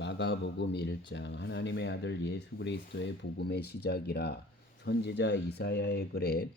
마가복음 1장. 하나님의 아들 예수 그리스도의 복음의 시작이라. 선지자 이사야의 글에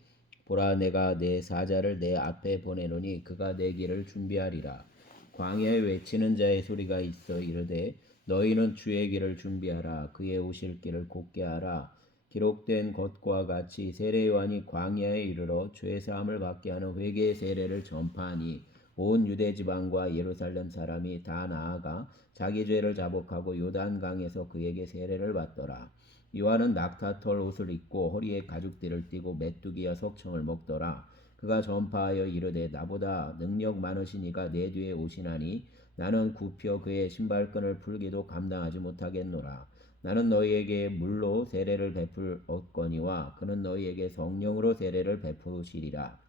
보라, 내가 내 사자를 내 앞에 보내노니 그가 내 길을 준비하리라. 광야에 외치는 자의 소리가 있어 이르되 너희는 주의 길을 준비하라. 그의 오실 길을 곧게 하라. 기록된 것과 같이 세례 요한이 광야에 이르러 죄 사함을 받게 하는 회개의 세례를 전파하니 온 유대 지방과 예루살렘 사람이 다 나아가 자기 죄를 자복하고 요단강에서 그에게 세례를 받더라. 요한은 낙타털 옷을 입고 허리에 가죽띠를 띠고 메뚜기와 석청을 먹더라. 그가 전파하여 이르되 나보다 능력 많으신 이가 내 뒤에 오시나니 나는 굽혀 그의 신발끈을 풀기도 감당하지 못하겠노라. 나는 너희에게 물로 세례를 베풀었거니와 그는 너희에게 성령으로 세례를 베푸시리라.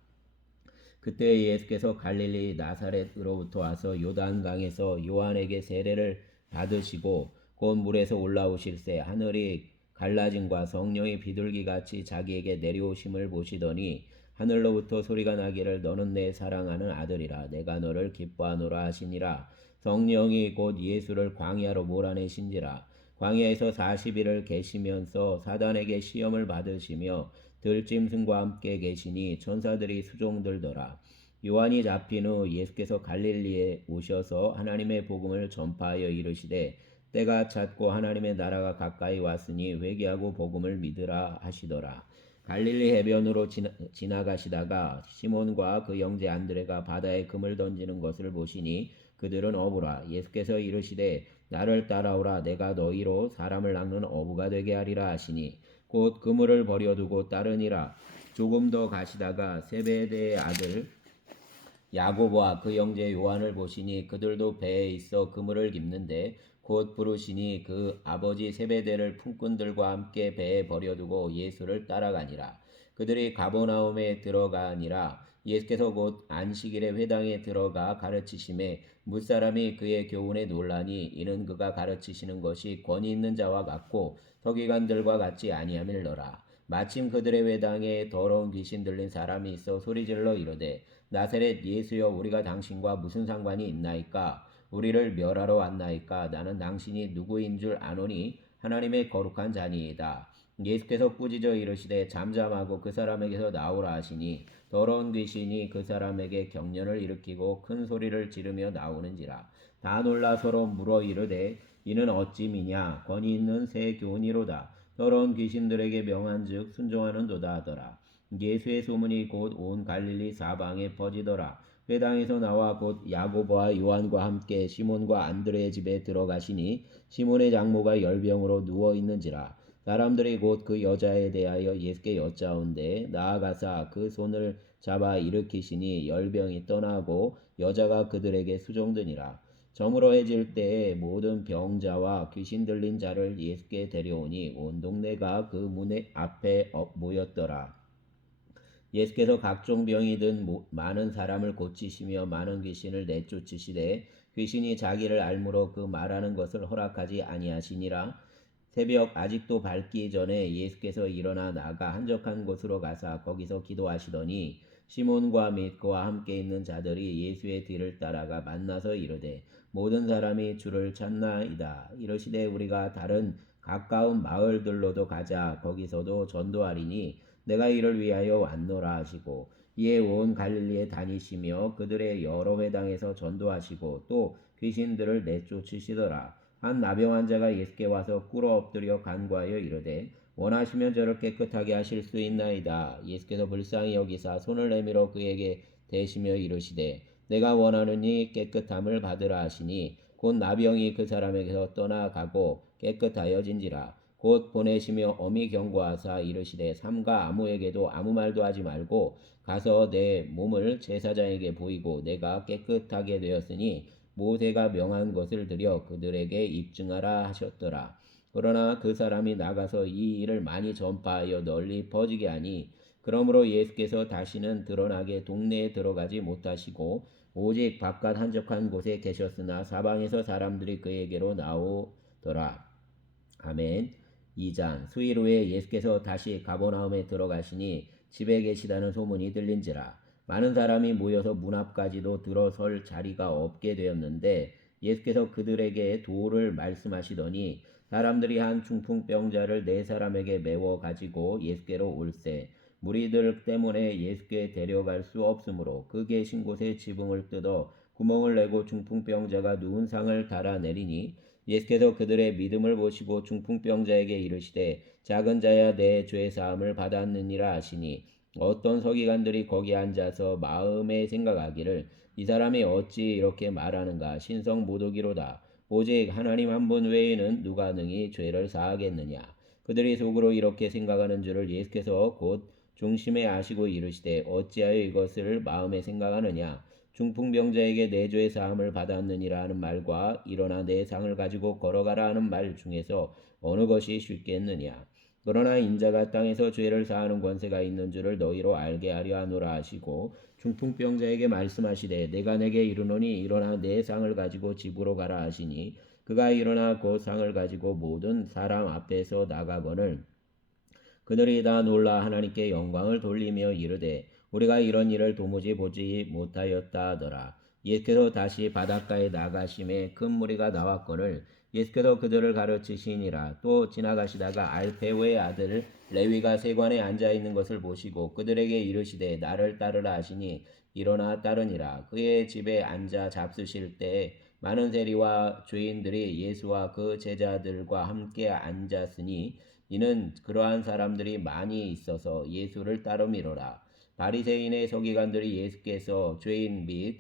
그때 예수께서 갈릴리 나사렛으로부터 와서 요단강에서 요한에게 세례를 받으시고 곧 물에서 올라오실새 하늘이 갈라짐과 성령이 비둘기같이 자기에게 내려오심을 보시더니 하늘로부터 소리가 나기를 너는 내 사랑하는 아들이라 내가 너를 기뻐하노라 하시니라. 성령이 곧 예수를 광야로 몰아내신지라. 광야에서 40일을 계시면서 사단에게 시험을 받으시며 들짐승과 함께 계시니 천사들이 수종들더라. 요한이 잡힌 후 예수께서 갈릴리에 오셔서 하나님의 복음을 전파하여 이르시되 때가 찼고 하나님의 나라가 가까이 왔으니 회개하고 복음을 믿으라 하시더라. 갈릴리 해변으로 지나가시다가 시몬과 그 형제 안드레가 바다에 금을 던지는 것을 보시니 그들은 어부라. 예수께서 이르시되 나를 따라오라. 내가 너희로 사람을 낚는 어부가 되게 하리라 하시니 곧 그물을 버려두고 따르니라. 조금 더 가시다가 세베대의 아들 야고보와 그 형제 요한을 보시니 그들도 배에 있어 그물을 깁는데 곧 부르시니 그 아버지 세베대를 품꾼들과 함께 배에 버려두고 예수를 따라가니라. 그들이 가버나움에 들어가니라. 예수께서 곧 안식일에 회당에 들어가 가르치심에 무사람이 그의 교훈에 놀라니 이는 그가 가르치시는 것이 권위 있는 자와 같고 서기관들과 같이 아니함일러라. 마침 그들의 회당에 더러운 귀신 들린 사람이 있어 소리질러 이르되 나사렛 예수여, 우리가 당신과 무슨 상관이 있나이까? 우리를 멸하러 왔나이까? 나는 당신이 누구인 줄 아노니 하나님의 거룩한 자니이다. 예수께서 꾸짖어 이르시되 잠잠하고 그 사람에게서 나오라 하시니 더러운 귀신이 그 사람에게 경련을 일으키고 큰 소리를 지르며 나오는지라. 다 놀라 서로 물어 이르되 이는 어찌미냐? 권위 있는 새 교훈이로다. 더러운 귀신들에게 명한즉 순종하는도다 하더라. 예수의 소문이 곧 온 갈릴리 사방에 퍼지더라. 회당에서 나와 곧 야고보와 요한과 함께 시몬과 안드레의 집에 들어가시니 시몬의 장모가 열병으로 누워 있는지라. 사람들이 곧 그 여자에 대하여 예수께 여짜온데 나아가사 그 손을 잡아 일으키시니 열병이 떠나고 여자가 그들에게 수종드니라. 저물어해질 때에 모든 병자와 귀신 들린 자를 예수께 데려오니 온 동네가 그 문 앞에 모였더라. 예수께서 각종 병이 든 많은 사람을 고치시며 많은 귀신을 내쫓으시되 귀신이 자기를 알므로 그 말하는 것을 허락하지 아니하시니라. 새벽 아직도 밝기 전에 예수께서 일어나 나가 한적한 곳으로 가사 거기서 기도하시더니 시몬과 및 그와 함께 있는 자들이 예수의 뒤를 따라가 만나서 이르되 모든 사람이 주를 찾나이다. 이르시되 우리가 다른 가까운 마을들로도 가자. 거기서도 전도하리니 내가 이를 위하여 왔노라 하시고 이에 온 갈릴리에 다니시며 그들의 여러 회당에서 전도하시고 또 귀신들을 내쫓으시더라. 한 나병 환자가 예수께 와서 꿇어 엎드려 간구하여 이르되 원하시면 저를 깨끗하게 하실 수 있나이다. 예수께서 불쌍히 여기사 손을 내밀어 그에게 대시며 이르시되 내가 원하느니 깨끗함을 받으라 하시니 곧 나병이 그 사람에게서 떠나가고 깨끗하여진지라. 곧 보내시며 엄히 경고하사 이르시되 삼가 아무에게도 아무 말도 하지 말고 가서 내 몸을 제사장에게 보이고 내가 깨끗하게 되었으니 모세가 명한 것을 들여 그들에게 입증하라 하셨더라. 그러나 그 사람이 나가서 이 일을 많이 전파하여 널리 퍼지게 하니 그러므로 예수께서 다시는 드러나게 동네에 들어가지 못하시고 오직 바깥 한적한 곳에 계셨으나 사방에서 사람들이 그에게로 나오더라. 아멘. 2장. 수일 후에 예수께서 다시 가버나움에 들어가시니 집에 계시다는 소문이 들린지라. 많은 사람이 모여서 문 앞까지도 들어설 자리가 없게 되었는데 예수께서 그들에게 도를 말씀하시더니 사람들이 한 중풍병자를 네 사람에게 메워 가지고 예수께로 올세 무리들 때문에 예수께 데려갈 수 없으므로 그 계신 곳에 지붕을 뜯어 구멍을 내고 중풍병자가 누운 상을 달아내리니 예수께서 그들의 믿음을 보시고 중풍병자에게 이르시되 작은 자야 내 죄 사함을 받았느니라 하시니 어떤 서기관들이 거기 앉아서 마음에 생각하기를 이 사람이 어찌 이렇게 말하는가 신성 모독이로다 오직 하나님 한 분 외에는 누가 능히 죄를 사하겠느냐 그들이 속으로 이렇게 생각하는 줄을 예수께서 곧 중심에 아시고 이르시되 어찌하여 이것을 마음에 생각하느냐 중풍병자에게 내 죄 사함을 받았느니라 하는 말과 일어나 내 상을 가지고 걸어가라 하는 말 중에서 어느 것이 쉽겠느냐 그러나 인자가 땅에서 죄를 사하는 권세가 있는 줄을 너희로 알게 하려 하노라 하시고 중풍병자에게 말씀하시되 내가 내게 이르노니 일어나 내 상을 가지고 집으로 가라 하시니 그가 일어나 그 상을 가지고 모든 사람 앞에서 나가거늘 그들이 다 놀라 하나님께 영광을 돌리며 이르되 우리가 이런 일을 도무지 보지 못하였다 하더라. 예수께서 다시 바닷가에 나가심에 큰 무리가 나왔거늘 예수께서 그들을 가르치시니라. 또 지나가시다가 알페오의 아들 레위가 세관에 앉아 있는 것을 보시고 그들에게 이르시되 나를 따르라 하시니 일어나 따르니라. 그의 집에 앉아 잡수실 때에 많은 세리와 죄인들이 예수와 그 제자들과 함께 앉았으니 이는 그러한 사람들이 많이 있어서 예수를 따름이로라. 바리새인의 서기관들이 예수께서 죄인 및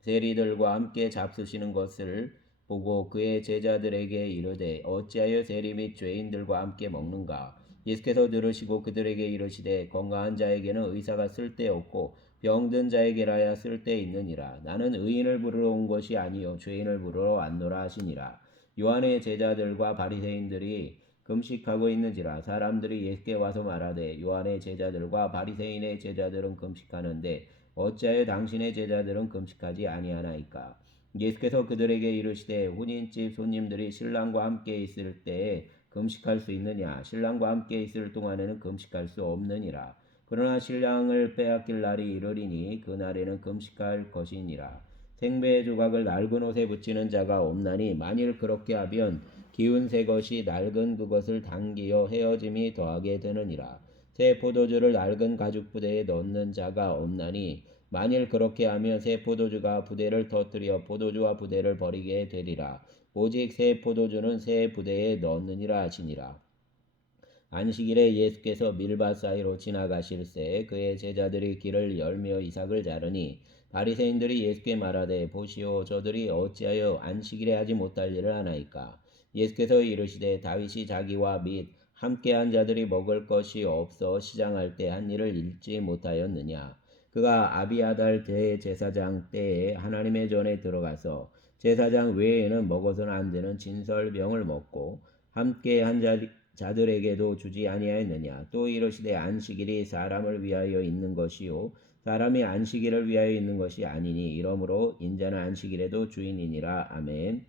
세리들과 함께 잡수시는 것을 보고 그의 제자들에게 이르되 어찌하여 세리 및 죄인들과 함께 먹는가? 예수께서 들으시고 그들에게 이르시되 건강한 자에게는 의사가 쓸데없고 병든 자에게라야 쓸데있느니라. 나는 의인을 부르러 온 것이 아니요 죄인을 부르러 왔노라 하시니라. 요한의 제자들과 바리새인들이 금식하고 있는지라 사람들이 예수께 와서 말하되 요한의 제자들과 바리새인의 제자들은 금식하는데 어찌하여 당신의 제자들은 금식하지 아니하나이까 예수께서 그들에게 이르시되 혼인집 손님들이 신랑과 함께 있을 때에 금식할 수 있느냐 신랑과 함께 있을 동안에는 금식할 수 없느니라 그러나 신랑을 빼앗길 날이 이르리니 그날에는 금식할 것이니라 생배의 조각을 낡은 옷에 붙이는 자가 없나니 만일 그렇게 하면 기운 새 것이 낡은 그것을 당기어 헤어짐이 더하게 되느니라. 새 포도주를 낡은 가죽 부대에 넣는 자가 없나니 만일 그렇게 하면 새 포도주가 부대를 터뜨려 포도주와 부대를 버리게 되리라. 오직 새 포도주는 새 부대에 넣느니라 하시니라. 안식일에 예수께서 밀밭 사이로 지나가실새 그의 제자들이 길을 열며 이삭을 자르니 바리새인들이 예수께 말하되 보시오 저들이 어찌하여 안식일에 하지 못할 일을 하나이까 예수께서 이르시되 다윗이 자기와 및 함께한 자들이 먹을 것이 없어 시장할 때 한 일을 잊지 못하였느냐 그가 아비아달 대제사장 때에 하나님의 전에 들어가서 제사장 외에는 먹어서는 안 되는 진설병을 먹고 함께한 자들에게도 주지 아니하였느냐 또 이르시되 안식일이 사람을 위하여 있는 것이요 사람이 안식일을 위하여 있는 것이 아니니 이러므로 인자는 안식일에도 주인이니라 아멘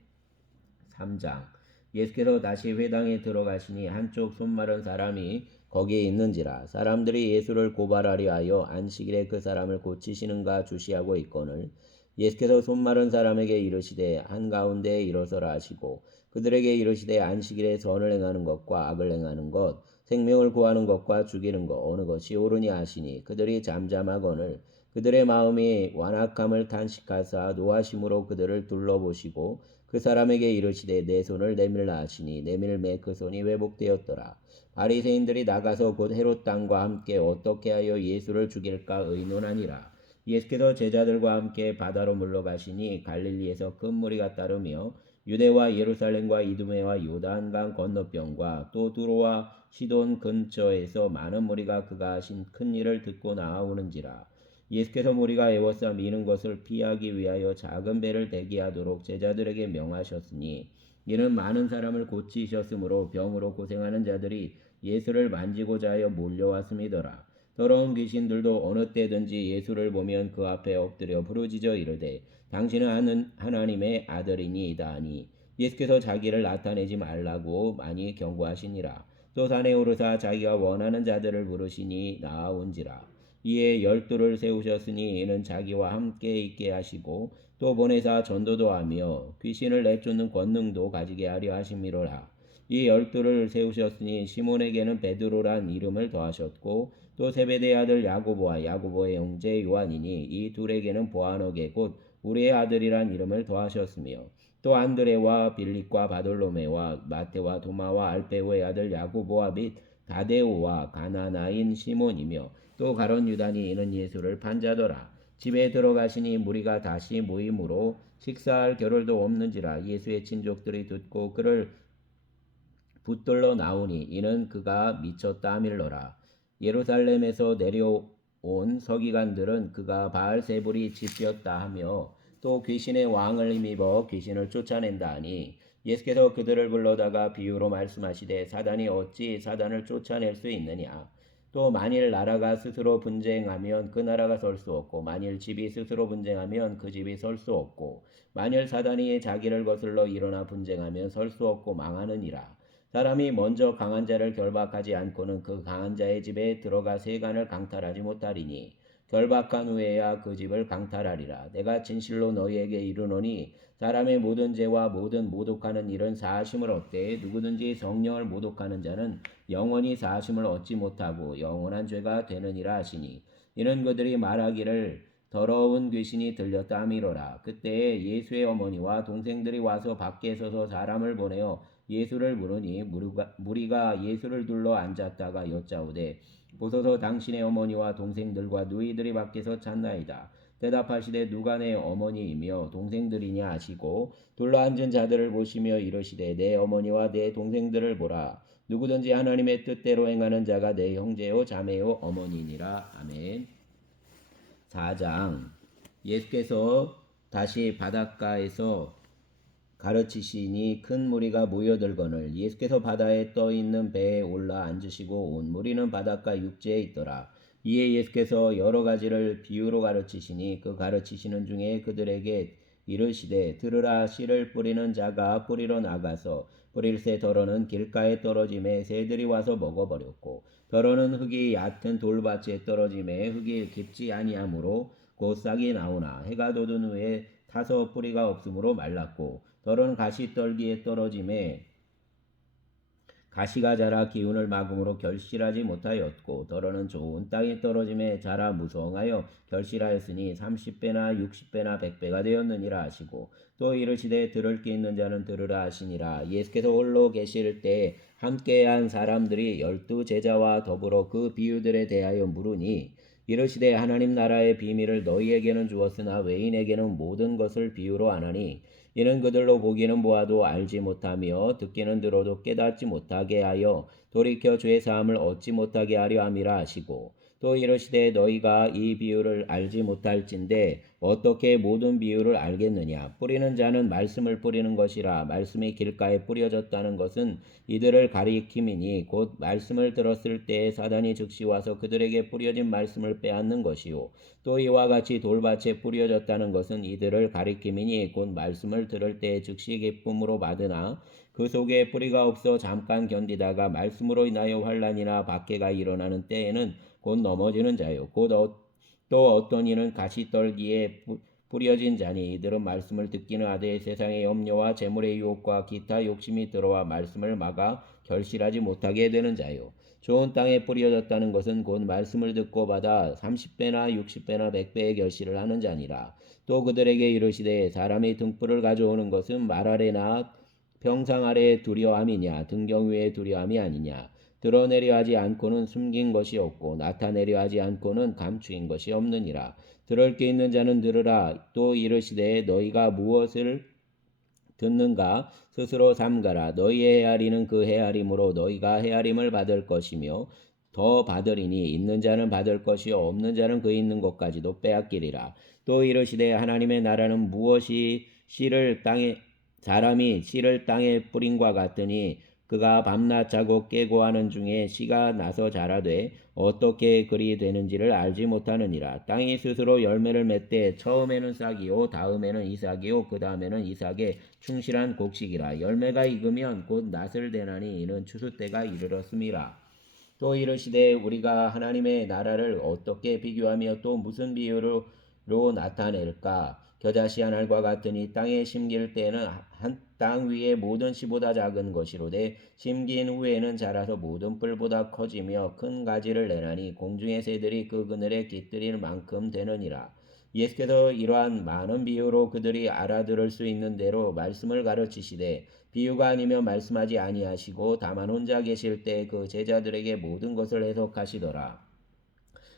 3장 예수께서 다시 회당에 들어가시니 한쪽 손마른 사람이 거기에 있는지라 사람들이 예수를 고발하려 하여 안식일에 그 사람을 고치시는가 주시하고 있거늘 예수께서 손마른 사람에게 이르시되 한가운데에 일어서라 하시고 그들에게 이르시되 안식일에 선을 행하는 것과 악을 행하는 것 생명을 구하는 것과 죽이는 것 어느 것이 옳으냐 하시니 그들이 잠잠하거늘 그들의 마음이 완악함을 탄식하사 노하심으로 그들을 둘러보시고 그 사람에게 이르시되 내 손을 내밀라 하시니 내밀매 그 손이 회복되었더라. 바리새인들이 나가서 곧 헤롯 땅과 함께 어떻게 하여 예수를 죽일까 의논하니라. 예수께서 제자들과 함께 바다로 물러가시니 갈릴리에서 큰 무리가 따르며 유대와 예루살렘과 이두메와 요단강 건너편과 또 두로와 시돈 근처에서 많은 무리가 그가 하신 큰 일을 듣고 나아오는지라. 예수께서 무리가 애워싸 미는 것을 피하기 위하여 작은 배를 대기하도록 제자들에게 명하셨으니 이는 많은 사람을 고치셨으므로 병으로 고생하는 자들이 예수를 만지고자 하여 몰려왔음이더라. 더러운 귀신들도 어느 때든지 예수를 보면 그 앞에 엎드려 부르짖어 이르되 당신은 하나님의 아들이니이다 하니 예수께서 자기를 나타내지 말라고 많이 경고하시니라. 또 산에 오르사 자기가 원하는 자들을 부르시니 나아온지라. 이에 12를 세우셨으니 이는 자기와 함께 있게 하시고 또 보내사 전도도 하며 귀신을 내쫓는 권능도 가지게 하려 하심이로라. 이 12를 세우셨으니 시몬에게는 베드로란 이름을 더하셨고 또 세베대의 아들 야고보와 야고보의 형제 요한이니 이 둘에게는 보아너게 곧 우리의 아들이란 이름을 더하셨으며 또 안드레와 빌립과 바돌로메와 마테와 도마와 알페오의 아들 야고보와 및 다데오와 가나나인 시몬이며 또 가론 유다니 이는 예수를 판자더라. 집에 들어가시니 무리가 다시 모임으로 식사할 겨를도 없는지라. 예수의 친족들이 듣고 그를 붙들러 나오니 이는 그가 미쳐 땀일러라. 예루살렘에서 내려온 서기관들은 그가 바알세불이 집혔다 하며 또 귀신의 왕을 힘입어 귀신을 쫓아낸다 하니 예수께서 그들을 불러다가 비유로 말씀하시되 사단이 어찌 사단을 쫓아낼 수 있느냐. 또 만일 나라가 스스로 분쟁하면 그 나라가 설 수 없고 만일 집이 스스로 분쟁하면 그 집이 설 수 없고 만일 사단이 자기를 거슬러 일어나 분쟁하면 설 수 없고 망하느니라. 사람이 먼저 강한 자를 결박하지 않고는 그 강한 자의 집에 들어가 세간을 강탈하지 못하리니 결박한 후에야 그 집을 강탈하리라. 내가 진실로 너희에게 이르노니 사람의 모든 죄와 모든 모독하는 일은 사하심을 얻되 누구든지 성령을 모독하는 자는 영원히 사하심을 얻지 못하고 영원한 죄가 되느니라 하시니 이는 그들이 말하기를 더러운 귀신이 들렸다 함이로라. 그때에 예수의 어머니와 동생들이 와서 밖에 서서 사람을 보내어 예수를 물으니 무리가 예수를 둘러 앉았다가 여짜오되 보소서 당신의 어머니와 동생들과 누이들이 밖에서 찾나이다. 대답하시되 누가 내 어머니이며 동생들이냐 하시고 둘러 앉은 자들을 보시며 이르시되 내 어머니와 내 동생들을 보라. 누구든지 하나님의 뜻대로 행하는 자가 내 형제요 자매요 어머니니라. 아멘. 4장. 예수께서 다시 바닷가에서 가르치시니 큰 무리가 모여들거늘 예수께서 바다에 떠있는 배에 올라 앉으시고 온 무리는 바닷가 육지에 있더라. 이에 예수께서 여러 가지를 비유로 가르치시니 그 가르치시는 중에 그들에게 이르시되 들으라. 씨를 뿌리는 자가 뿌리러 나가서 뿌릴새 덜어는 길가에 떨어짐에 새들이 와서 먹어버렸고 덜어는 흙이 얕은 돌밭에 떨어짐에 흙이 깊지 아니하므로 곧 싹이 나오나 해가 돋은 후에 타서 뿌리가 없으므로 말랐고 덜은 가시떨기에 떨어짐에 가시가 자라 기운을 막음으로 결실하지 못하였고 덜어는 좋은 땅에 떨어짐에 자라 무성하여 결실하였으니 30배나 60배나 100배가 되었느니라 하시고 또 이르시되 들을 귀 있는 자는 들으라 하시니라. 예수께서 홀로 계실 때 함께한 사람들이 12 제자와 더불어 그 비유들에 대하여 물으니 이르시되 하나님 나라의 비밀을 너희에게는 주었으나 외인에게는 모든 것을 비유로 하나니 이는 그들로 보기는 보아도 알지 못하며 듣기는 들어도 깨닫지 못하게 하여 돌이켜 죄 사함을 얻지 못하게 하려 함이라 하시고 또 이르시되 너희가 이 비유를 알지 못할진대 어떻게 모든 비유를 알겠느냐. 뿌리는 자는 말씀을 뿌리는 것이라. 말씀이 길가에 뿌려졌다는 것은 이들을 가리킴이니 곧 말씀을 들었을 때에 사단이 즉시 와서 그들에게 뿌려진 말씀을 빼앗는 것이요 또 이와 같이 돌밭에 뿌려졌다는 것은 이들을 가리킴이니 곧 말씀을 들을 때에 즉시 기쁨으로 받으나 그 속에 뿌리가 없어 잠깐 견디다가 말씀으로 인하여 환난이나 박해가 일어나는 때에는 곧 넘어지는 자요 곧 또 어떤 이는 가시떨기에 뿌려진 자니 이들은 말씀을 듣기는 하되 세상의 염려와 재물의 유혹과 기타 욕심이 들어와 말씀을 막아 결실하지 못하게 되는 자요. 좋은 땅에 뿌려졌다는 것은 곧 말씀을 듣고 받아 30배나 60배나 100배의 결실을 하는 자니라. 또 그들에게 이르시되 사람이 등불을 가져오는 것은 말 아래나 평상 아래에 두려함이냐 등경 위에 두려함이 아니냐. 드러내려 하지 않고는 숨긴 것이 없고 나타내려 하지 않고는 감추인 것이 없느니라. 들을 게 있는 자는 들으라. 또 이르시되 너희가 무엇을 듣는가 스스로 삼가라. 너희의 헤아리는 그 헤아림으로 너희가 헤아림을 받을 것이며 더 받으리니 있는 자는 받을 것이요 없는 자는 그 있는 것까지도 빼앗기리라. 또 이르시되 하나님의 나라는 무엇이 사람이 씨를 땅에 뿌린과 같으니 그가 밤낮 자고 깨고 하는 중에 씨가 나서 자라되 어떻게 그리 되는지를 알지 못하느니라. 땅이 스스로 열매를 맺되 처음에는 싹이요 다음에는 이삭이요 그 다음에는 이삭의 충실한 곡식이라. 열매가 익으면 곧 낫을 대나니 이는 추수 때가 이르렀음이라. 또 이르시되 우리가 하나님의 나라를 어떻게 비교하며 또 무슨 비유로 나타낼까. 겨자씨 한 알과 같으니 땅에 심길 때에는 한 땅 위의 모든 씨보다 작은 것이로되 심긴 후에는 자라서 모든 뿔보다 커지며 큰 가지를 내나니 공중의 새들이 그 그늘에 깃들일 만큼 되느니라. 예수께서 이러한 많은 비유로 그들이 알아들을 수 있는 대로 말씀을 가르치시되 비유가 아니면 말씀하지 아니하시고 다만 혼자 계실 때 그 제자들에게 모든 것을 해석하시더라.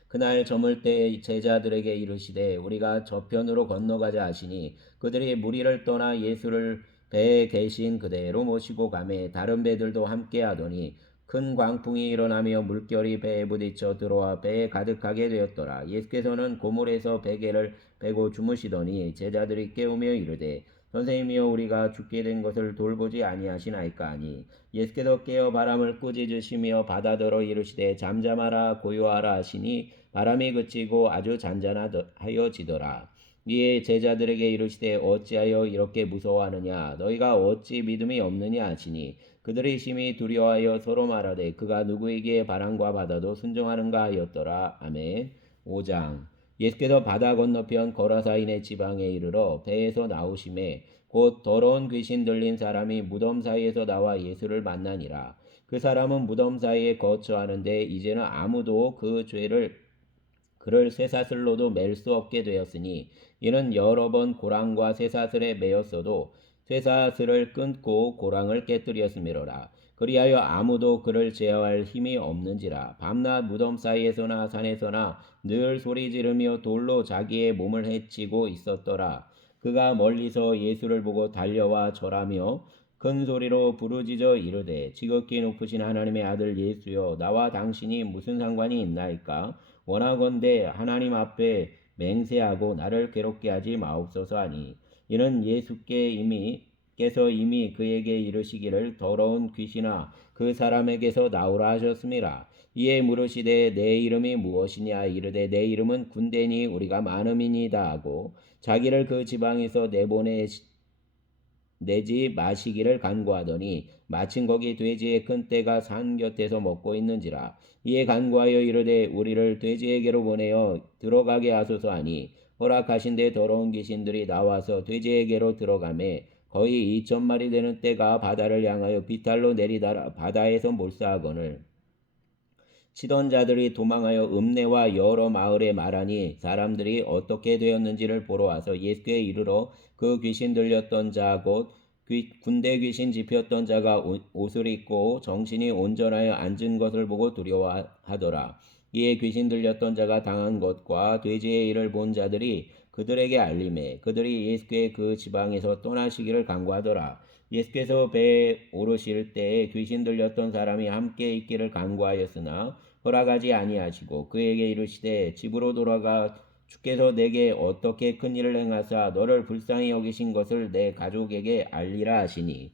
그날 저물 때 제자들에게 이르시되 우리가 저편으로 건너가자 하시니 그들이 무리를 떠나 예수를 배에 계신 그대로 모시고 가매 다른 배들도 함께 하더니 큰 광풍이 일어나며 물결이 배에 부딪혀 들어와 배에 가득하게 되었더라. 예수께서는 고물에서 베개를 베고 주무시더니 제자들이 깨우며 이르되 선생님이여 우리가 죽게 된 것을 돌보지 아니하시나이까 하니 예수께서 깨어 바람을 꾸짖으시며 바다더러 이르시되 잠잠하라 고요하라 하시니 바람이 그치고 아주 잔잔하여지더라. 이에 제자들에게 이르시되 어찌하여 이렇게 무서워하느냐 너희가 어찌 믿음이 없느냐 하시니 그들이 심히 두려워하여 서로 말하되 그가 누구에게 바람과 바다도 순종하는가 하였더라. 아멘. 5장 예수께서 바다 건너편 거라사인의 지방에 이르러 배에서 나오심에 곧 더러운 귀신 들린 사람이 무덤 사이에서 나와 예수를 만나니라. 그 사람은 무덤 사이에 거처하는데 이제는 아무도 그를 쇠사슬로도 맬 수 없게 되었으니 이는 여러 번 고랑과 쇠사슬에 매였어도 쇠사슬을 끊고 고랑을 깨뜨렸음이로라. 그리하여 아무도 그를 제어할 힘이 없는지라. 밤낮 무덤 사이에서나 산에서나 늘 소리 지르며 돌로 자기의 몸을 해치고 있었더라. 그가 멀리서 예수를 보고 달려와 절하며 큰 소리로 부르짖어 이르되 지극히 높으신 하나님의 아들 예수여 나와 당신이 무슨 상관이 있나이까. 원하건대 하나님 앞에 맹세하고 나를 괴롭게 하지 마옵소서 하니 이는 예수께서 이미 그에게 이르시기를 더러운 귀신아 그 사람에게서 나오라 하셨음이라. 이에 물으시되 내 이름이 무엇이냐 이르되 내 이름은 군대니 우리가 많음이니이다 하고 자기를 그 지방에서 내지 마시기를 간구하더니 마침 거기 돼지의 큰 떼가 산 곁에서 먹고 있는지라. 이에 간구하여 이르되 우리를 돼지에게로 보내어 들어가게 하소서 하니 허락하신데 더러운 귀신들이 나와서 돼지에게로 들어가매 거의 2,000마리 되는 떼가 바다를 향하여 비탈로 내리다라 바다에서 몰사하거늘 치던 자들이 도망하여 읍내와 여러 마을에 말하니 사람들이 어떻게 되었는지를 보러 와서 예수께 이르러 그 귀신 들렸던 자 곧 군대 귀신 집혔던 자가 옷을 입고 정신이 온전하여 앉은 것을 보고 두려워하더라. 이에 귀신 들렸던 자가 당한 것과 돼지의 일을 본 자들이 그들에게 알림해 그들이 예수께 그 지방에서 떠나시기를 간구하더라. 예수께서 배에 오르실 때에 귀신 들렸던 사람이 함께 있기를 간구하였으나 허락하지 아니하시고 그에게 이르시되 집으로 돌아가 주께서 내게 어떻게 큰 일을 행하사 너를 불쌍히 여기신 것을 내 가족에게 알리라 하시니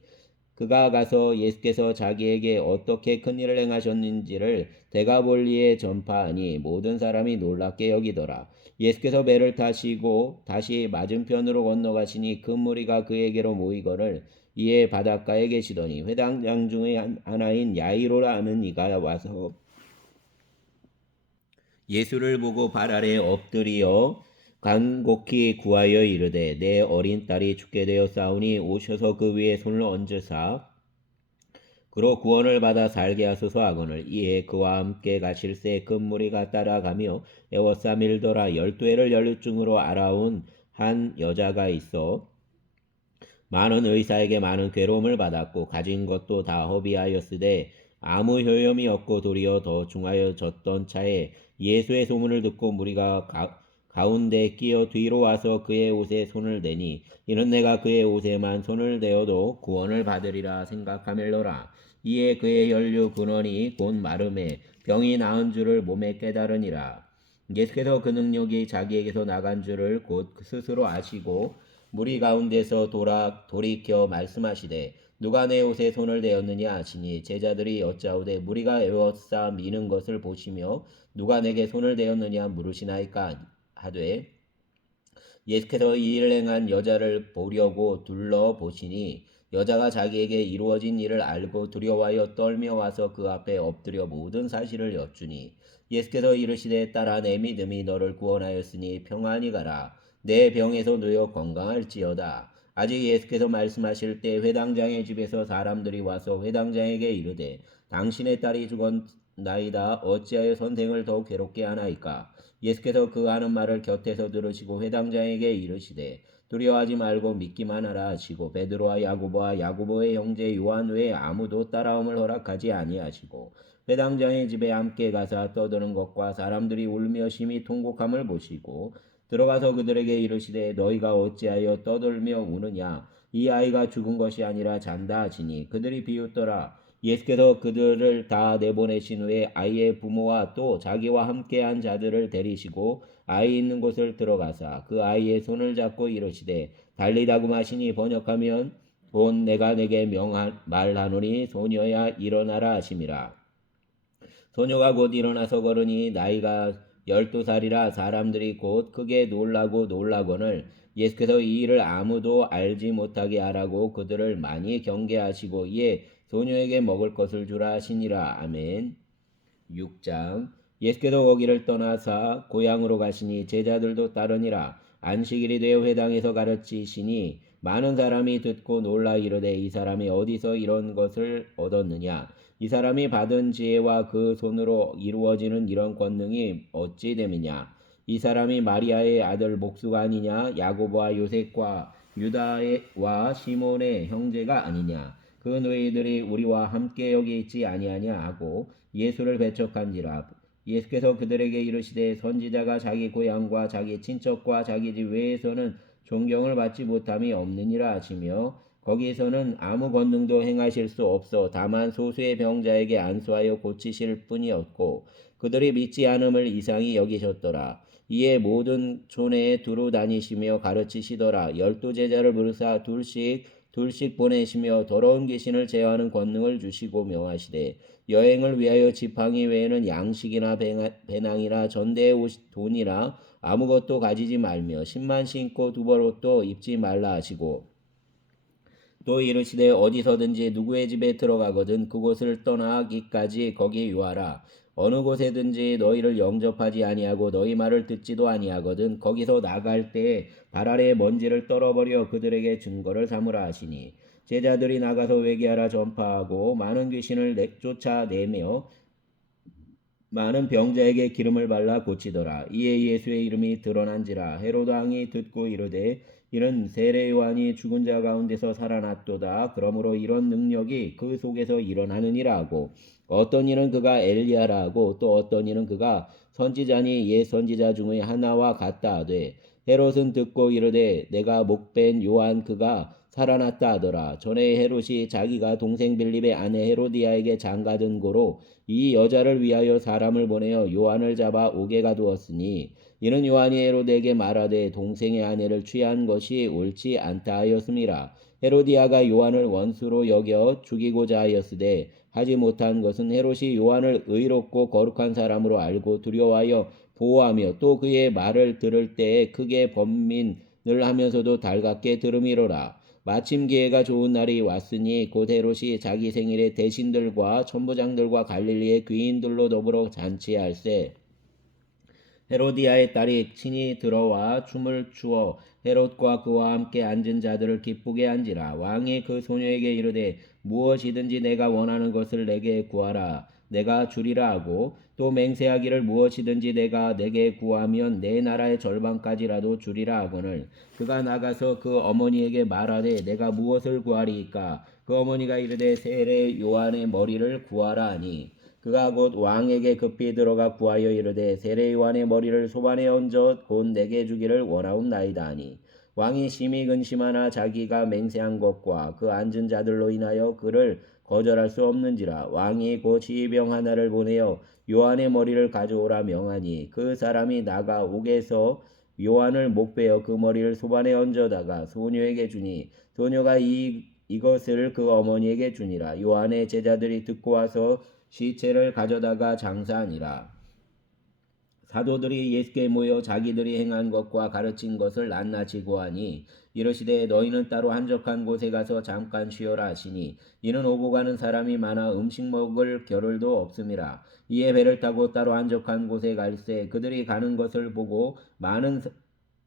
그가 가서 예수께서 자기에게 어떻게 큰 일을 행하셨는지를 데가볼리에 전파하니 모든 사람이 놀랍게 여기더라. 예수께서 배를 타시고 다시 맞은편으로 건너가시니 큰 무리가 그에게로 모이거늘 이에 바닷가에 계시더니 회당장 중의 하나인 야이로라 하는 이가 와서 예수를 보고 발 아래 엎드리어 간곡히 구하여 이르되 내 어린 딸이 죽게 되었사오니 오셔서 그 위에 손을 얹으사 그로 구원을 받아 살게 하소서 하거늘 이에 그와 함께 가실새 큰 무리가 따라가며 에워싸 밀더라. 12해를 연루증으로 알아온 한 여자가 있어 많은 의사에게 많은 괴로움을 받았고 가진 것도 다 허비하였으되 아무 효염이 없고 도리어 더 중하여졌던 차에 예수의 소문을 듣고 무리가 가운데 끼어 뒤로 와서 그의 옷에 손을 대니 이는 내가 그의 옷에만 손을 대어도 구원을 받으리라 생각하밀러라. 이에 그의 혈류 근원이 곧 마름에 병이 나은 줄을 몸에 깨달으니라. 예수께서 그 능력이 자기에게서 나간 줄을 곧 스스로 아시고 무리 가운데서 돌이켜 말씀하시되 누가 내 옷에 손을 대었느냐 하시니 제자들이 여짜오되 무리가 에워싸 미는 것을 보시며 누가 내게 손을 대었느냐 물으시나이까 하되 예수께서 이 일을 행한 여자를 보려고 둘러보시니 여자가 자기에게 이루어진 일을 알고 두려워하여 떨며 와서 그 앞에 엎드려 모든 사실을 여쭈니 예수께서 이르시되 딸아 내 믿음이 너를 구원하였으니 평안히 가라. 내 병에서 누여 건강할지어다. 아직 예수께서 말씀하실 때 회당장의 집에서 사람들이 와서 회당장에게 이르되 당신의 딸이 죽었나이다. 어찌하여 선생을 더 괴롭게 하나이까? 예수께서 그 하는 말을 곁에서 들으시고 회당장에게 이르시되 두려워하지 말고 믿기만 하라 하시고 베드로와 야고보와 야고보의 형제 요한 외에 아무도 따라옴을 허락하지 아니하시고 회당장의 집에 함께 가사 떠드는 것과 사람들이 울며 심히 통곡함을 보시고 들어가서 그들에게 이르시되 너희가 어찌하여 떠들며 우느냐? 이 아이가 죽은 것이 아니라 잔다 하시니 그들이 비웃더라. 예수께서 그들을 다 내보내신 후에 아이의 부모와 또 자기와 함께한 자들을 데리시고 아이 있는 곳을 들어가사 그 아이의 손을 잡고 이르시되 달리다금 하시니 번역하면 곧 내가 내게 말하노니 소녀야 일어나라 하심이라. 소녀가 곧 일어나서 걸으니 나이가 12살이라 사람들이 곧 크게 놀라거늘 예수께서 이 일을 아무도 알지 못하게 하라고 그들을 많이 경계하시고 이에 소녀에게 먹을 것을 주라 하시니라. 아멘. 6장. 예수께서 거기를 떠나사 고향으로 가시니 제자들도 따르니라. 안식일이 되어 회당에서 가르치시니 많은 사람이 듣고 놀라 이르되 이 사람이 어디서 이런 것을 얻었느냐? 이 사람이 받은 지혜와 그 손으로 이루어지는 이런 권능이 어찌 됨이냐? 이 사람이 마리아의 아들 목수가 아니냐? 야고보와 요셉과 유다와 시몬의 형제가 아니냐? 그 너희들이 우리와 함께 여기 있지 아니하냐 하고 예수를 배척한지라. 예수께서 그들에게 이르시되 선지자가 자기 고향과 자기 친척과 자기 집 외에서는 존경을 받지 못함이 없느니라 하시며 거기서는 아무 권능도 행하실 수 없어 다만 소수의 병자에게 안수하여 고치실 뿐이었고 그들이 믿지 않음을 이상히 여기셨더라. 이에 모든 촌에 두루 다니시며 가르치시더라. 12제자를 부르사 둘씩 보내시며 더러운 귀신을 제어하는 권능을 주시고 명하시되 여행을 위하여 지팡이 외에는 양식이나 배낭이나 전대의 돈이나 아무것도 가지지 말며 신만 신고 두벌 옷도 입지 말라 하시고 또 이르시되 어디서든지 누구의 집에 들어가거든 그곳을 떠나기까지 거기 유하라. 어느 곳에든지 너희를 영접하지 아니하고 너희 말을 듣지도 아니하거든 거기서 나갈 때에 발 아래의 먼지를 떨어버려 그들에게 증거를 삼으라 하시니 제자들이 나가서 회개하라 전파하고 많은 귀신을 쫓아내며 많은 병자에게 기름을 발라 고치더라. 이에 예수의 이름이 드러난지라. 헤로드 왕이 듣고 이르되 이는 세례 요한이 죽은 자 가운데서 살아났도다. 그러므로 이런 능력이 그 속에서 일어나느니라 하고 어떤 이는 그가 엘리야라 하고 또 어떤 이는 그가 선지자니 옛 선지자 중의 하나와 같다 하되 헤롯은 듣고 이르되 내가 목벤 요한 그가 살아났다 하더라. 전에 헤롯이 자기가 동생 빌립의 아내 헤로디아에게 장가든 고로 이 여자를 위하여 사람을 보내어 요한을 잡아 옥에 가두었으니 이는 요한이 헤롯에게 말하되 동생의 아내를 취한 것이 옳지 않다 하였음이라. 헤로디아가 요한을 원수로 여겨 죽이고자 하였으되 하지 못한 것은 헤롯이 요한을 의롭고 거룩한 사람으로 알고 두려워하여 보호하며 또 그의 말을 들을 때에 크게 번민을 하면서도 달갑게 들음이로라. 마침 기회가 좋은 날이 왔으니 곧 헤롯이 자기 생일에 대신들과 천부장들과 갈릴리의 귀인들로 더불어 잔치할세. 헤로디아의 딸이 친히 들어와 춤을 추어 헤롯과 그와 함께 앉은 자들을 기쁘게 한지라. 왕이 그 소녀에게 이르되 무엇이든지 내가 원하는 것을 내게 구하라. 내가 주리라 하고 또 맹세하기를 무엇이든지 내가 내게 구하면 내 나라의 절반까지라도 주리라 하거늘 그가 나가서 그 어머니에게 말하되 내가 무엇을 구하리이까? 그 어머니가 이르되 세례 요한의 머리를 구하라 하니 그가 곧 왕에게 급히 들어가 구하여 이르되 세례 요한의 머리를 소반에 얹어 곧 내게 주기를 원하옵나이다 하니 왕이 심히 근심하나 자기가 맹세한 것과 그 앉은 자들로 인하여 그를 거절할 수 없는지라. 왕이 곧 시병 하나를 보내어 요한의 머리를 가져오라 명하니 그 사람이 나가 옥에서 요한을 목베어 그 머리를 소반에 얹어다가 소녀에게 주니 소녀가 이것을 그 어머니에게 주니라. 요한의 제자들이 듣고 와서 시체를 가져다가 장사하니라. 사도들이 예수께 모여 자기들이 행한 것과 가르친 것을 낱낱이 고하니 이르시되 너희는 따로 한적한 곳에 가서 잠깐 쉬어라 하시니 이는 오고 가는 사람이 많아 음식 먹을 겨를도 없음이라. 이에 배를 타고 따로 한적한 곳에 갈새 그들이 가는 것을 보고 많은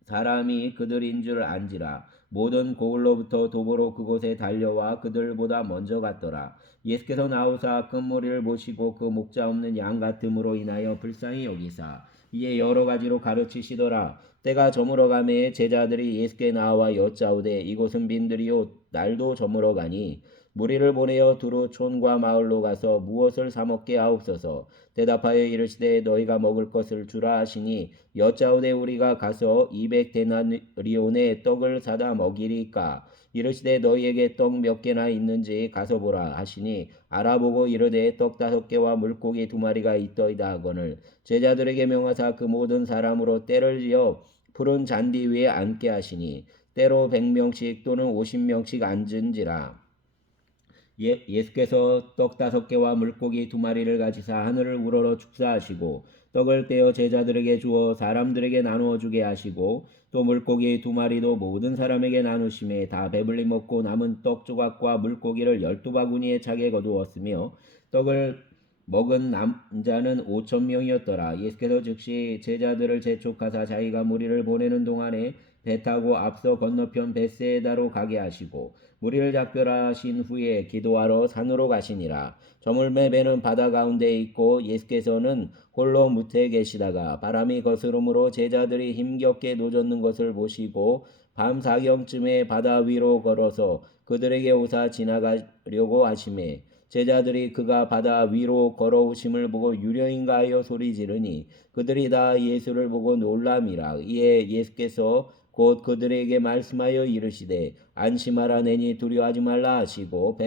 사람이 그들인 줄 안지라. 모든 고을로부터 도보로 그곳에 달려와 그들보다 먼저 갔더라. 예수께서 나오사 큰 무리를 보시고 그 목자 없는 양 같음으로 인하여 불쌍히 여기사 이에 여러 가지로 가르치시더라. 때가 저물어 가매 제자들이 예수께 나와 여짜오되 이곳은 빈들이요 날도 저물어 가니 무리를 보내어 두루 촌과 마을로 가서 무엇을 사 먹게 하옵소서. 대답하여 이르시되 너희가 먹을 것을 주라 하시니 여짜오되 우리가 가서 200데나리온의 떡을 사다 먹이리까. 이르시되 너희에게 떡 몇 개나 있는지 가서 보라 하시니 알아보고 이르되 떡 5개와 물고기 2마리가 있더이다 하거늘 제자들에게 명하사 그 모든 사람으로 떼를 지어 푸른 잔디 위에 앉게 하시니 때로 100명씩 또는 50명씩 앉은지라. 예수께서 떡 5개와 물고기 2마리를 가지사 하늘을 우러러 축사하시고 떡을 떼어 제자들에게 주어 사람들에게 나누어 주게 하시고 또 물고기 2마리도 모든 사람에게 나누심에 다 배불리 먹고 남은 떡 조각과 물고기를 12바구니에 차게 거두었으며 떡을 먹은 남자는 5,000명이었더라. 예수께서 즉시 제자들을 재촉하사 자기가 무리를 보내는 동안에 배 타고 앞서 건너편 벳세다로 가게 하시고 무리를 작별하신 후에 기도하러 산으로 가시니라. 저물매 배는 바다 가운데 있고 예수께서는 홀로 무태에 계시다가 바람이 거스름으로 제자들이 힘겹게 노젓는 것을 보시고 밤 4경쯤에 바다 위로 걸어서 그들에게 오사 지나가려고 하시매 제자들이 그가 바다 위로 걸어오심을 보고 유령인가 하여 소리 지르니 그들이 다 예수를 보고 놀람이라. 이에 예수께서 곧 그들에게 말씀하여 이르시되 안심하라 내니 두려워하지 말라 하시고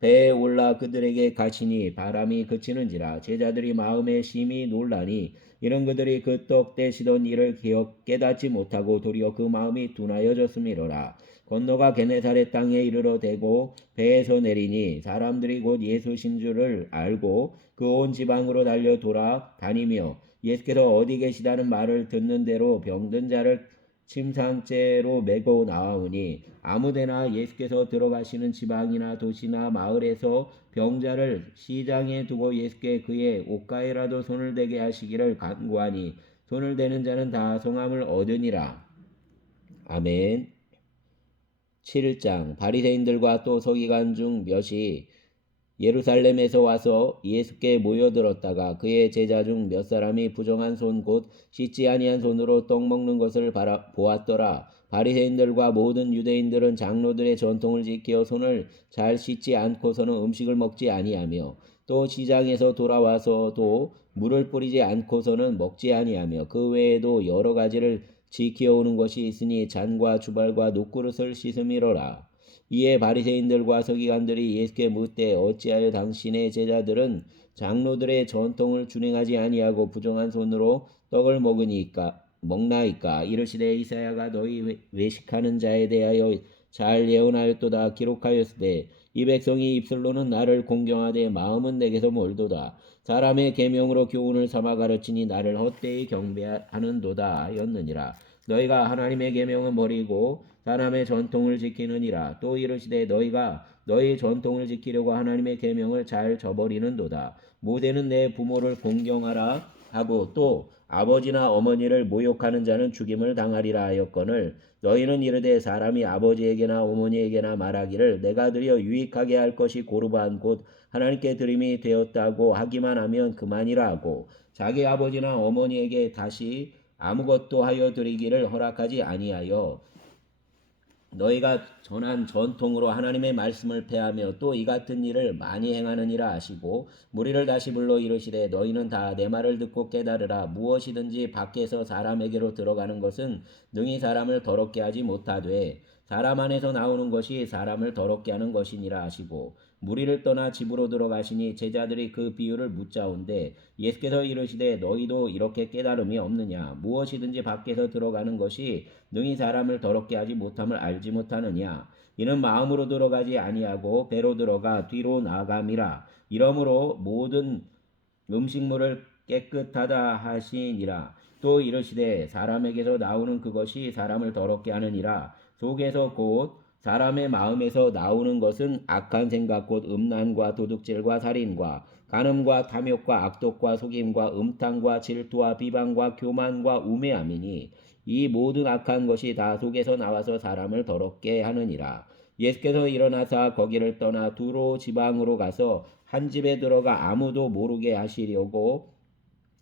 배에 올라 그들에게 가시니 바람이 그치는지라. 제자들이 마음에 심히 놀라니 이런 그들이 그 떡 떼시던 일을 깨닫지 못하고 도리어 그 마음이 둔하여졌음이로라. 건너가 게네사렛 땅에 이르러 대고 배에서 내리니 사람들이 곧 예수신 줄을 알고 그 온 지방으로 달려 돌아다니며 예수께서 어디 계시다는 말을 듣는 대로 병든 자를 침상째로 메고 나오니 아무데나 예수께서 들어가시는 지방이나 도시나 마을에서 병자를 시장에 두고 예수께 그의 옷가에라도 손을 대게 하시기를 간구하니 손을 대는 자는 다 성함을 얻으니라. 아멘. 7장 바리새인들과 또 서기관 중 몇이 예루살렘에서 와서 예수께 모여들었다가 그의 제자 중 몇 사람이 부정한 손 곧 씻지 아니한 손으로 떡 먹는 것을 보았더라. 바리새인들과 모든 유대인들은 장로들의 전통을 지켜 손을 잘 씻지 않고서는 음식을 먹지 아니하며 또 시장에서 돌아와서도 물을 뿌리지 않고서는 먹지 아니하며 그 외에도 여러 가지를 지켜오는 것이 있으니 잔과 주발과 녹그릇을 씻음이로라. 이에 바리새인들과 서기관들이 예수께 묻되 어찌하여 당신의 제자들은 장로들의 전통을 준행하지 아니하고 부정한 손으로 떡을 먹나이까. 이르시되 이사야가 너희 외식하는 자에 대하여 잘 예언하였도다. 기록하였으되 이 백성이 입술로는 나를 공경하되 마음은 내게서 멀도다. 사람의 계명으로 교훈을 삼아 가르치니 나를 헛되이 경배하는도다 였느니라. 너희가 하나님의 계명은 버리고 사람의 전통을 지키느니라. 또 이르시되 너희가 너희 전통을 지키려고 하나님의 계명을 잘 저버리는도다. 모세는 내 부모를 공경하라 하고 또 아버지나 어머니를 모욕하는 자는 죽임을 당하리라 하였거늘 너희는 이르되 사람이 아버지에게나 어머니에게나 말하기를 내가 드려 유익하게 할 것이 고르반 곧 하나님께 드림이 되었다고 하기만 하면 그만이라 하고 자기 아버지나 어머니에게 다시 아무것도 하여 드리기를 허락하지 아니하여 너희가 전한 전통으로 하나님의 말씀을 폐하며 또 이 같은 일을 많이 행하느니라 하시고 무리를 다시 불러 이르시되 너희는 다 내 말을 듣고 깨달으라. 무엇이든지 밖에서 사람에게로 들어가는 것은 능히 사람을 더럽게 하지 못하되 사람 안에서 나오는 것이 사람을 더럽게 하는 것이니라 하시고 무리를 떠나 집으로 들어가시니 제자들이 그 비유를 묻자온데 예수께서 이르시되 너희도 이렇게 깨달음이 없느냐. 무엇이든지 밖에서 들어가는 것이 능히 사람을 더럽게 하지 못함을 알지 못하느냐. 이는 마음으로 들어가지 아니하고 배로 들어가 뒤로 나감이라. 이러므로 모든 음식물을 깨끗하다 하시니라. 또 이르시되 사람에게서 나오는 그것이 사람을 더럽게 하느니라. 속에서 곧 사람의 마음에서 나오는 것은 악한 생각 곧 음란과 도둑질과 살인과 간음과 탐욕과 악독과 속임과 음탕과 질투와 비방과 교만과 우매함이니 이 모든 악한 것이 다 속에서 나와서 사람을 더럽게 하느니라. 예수께서 일어나사 거기를 떠나 두로 지방으로 가서 한 집에 들어가 아무도 모르게 하시려고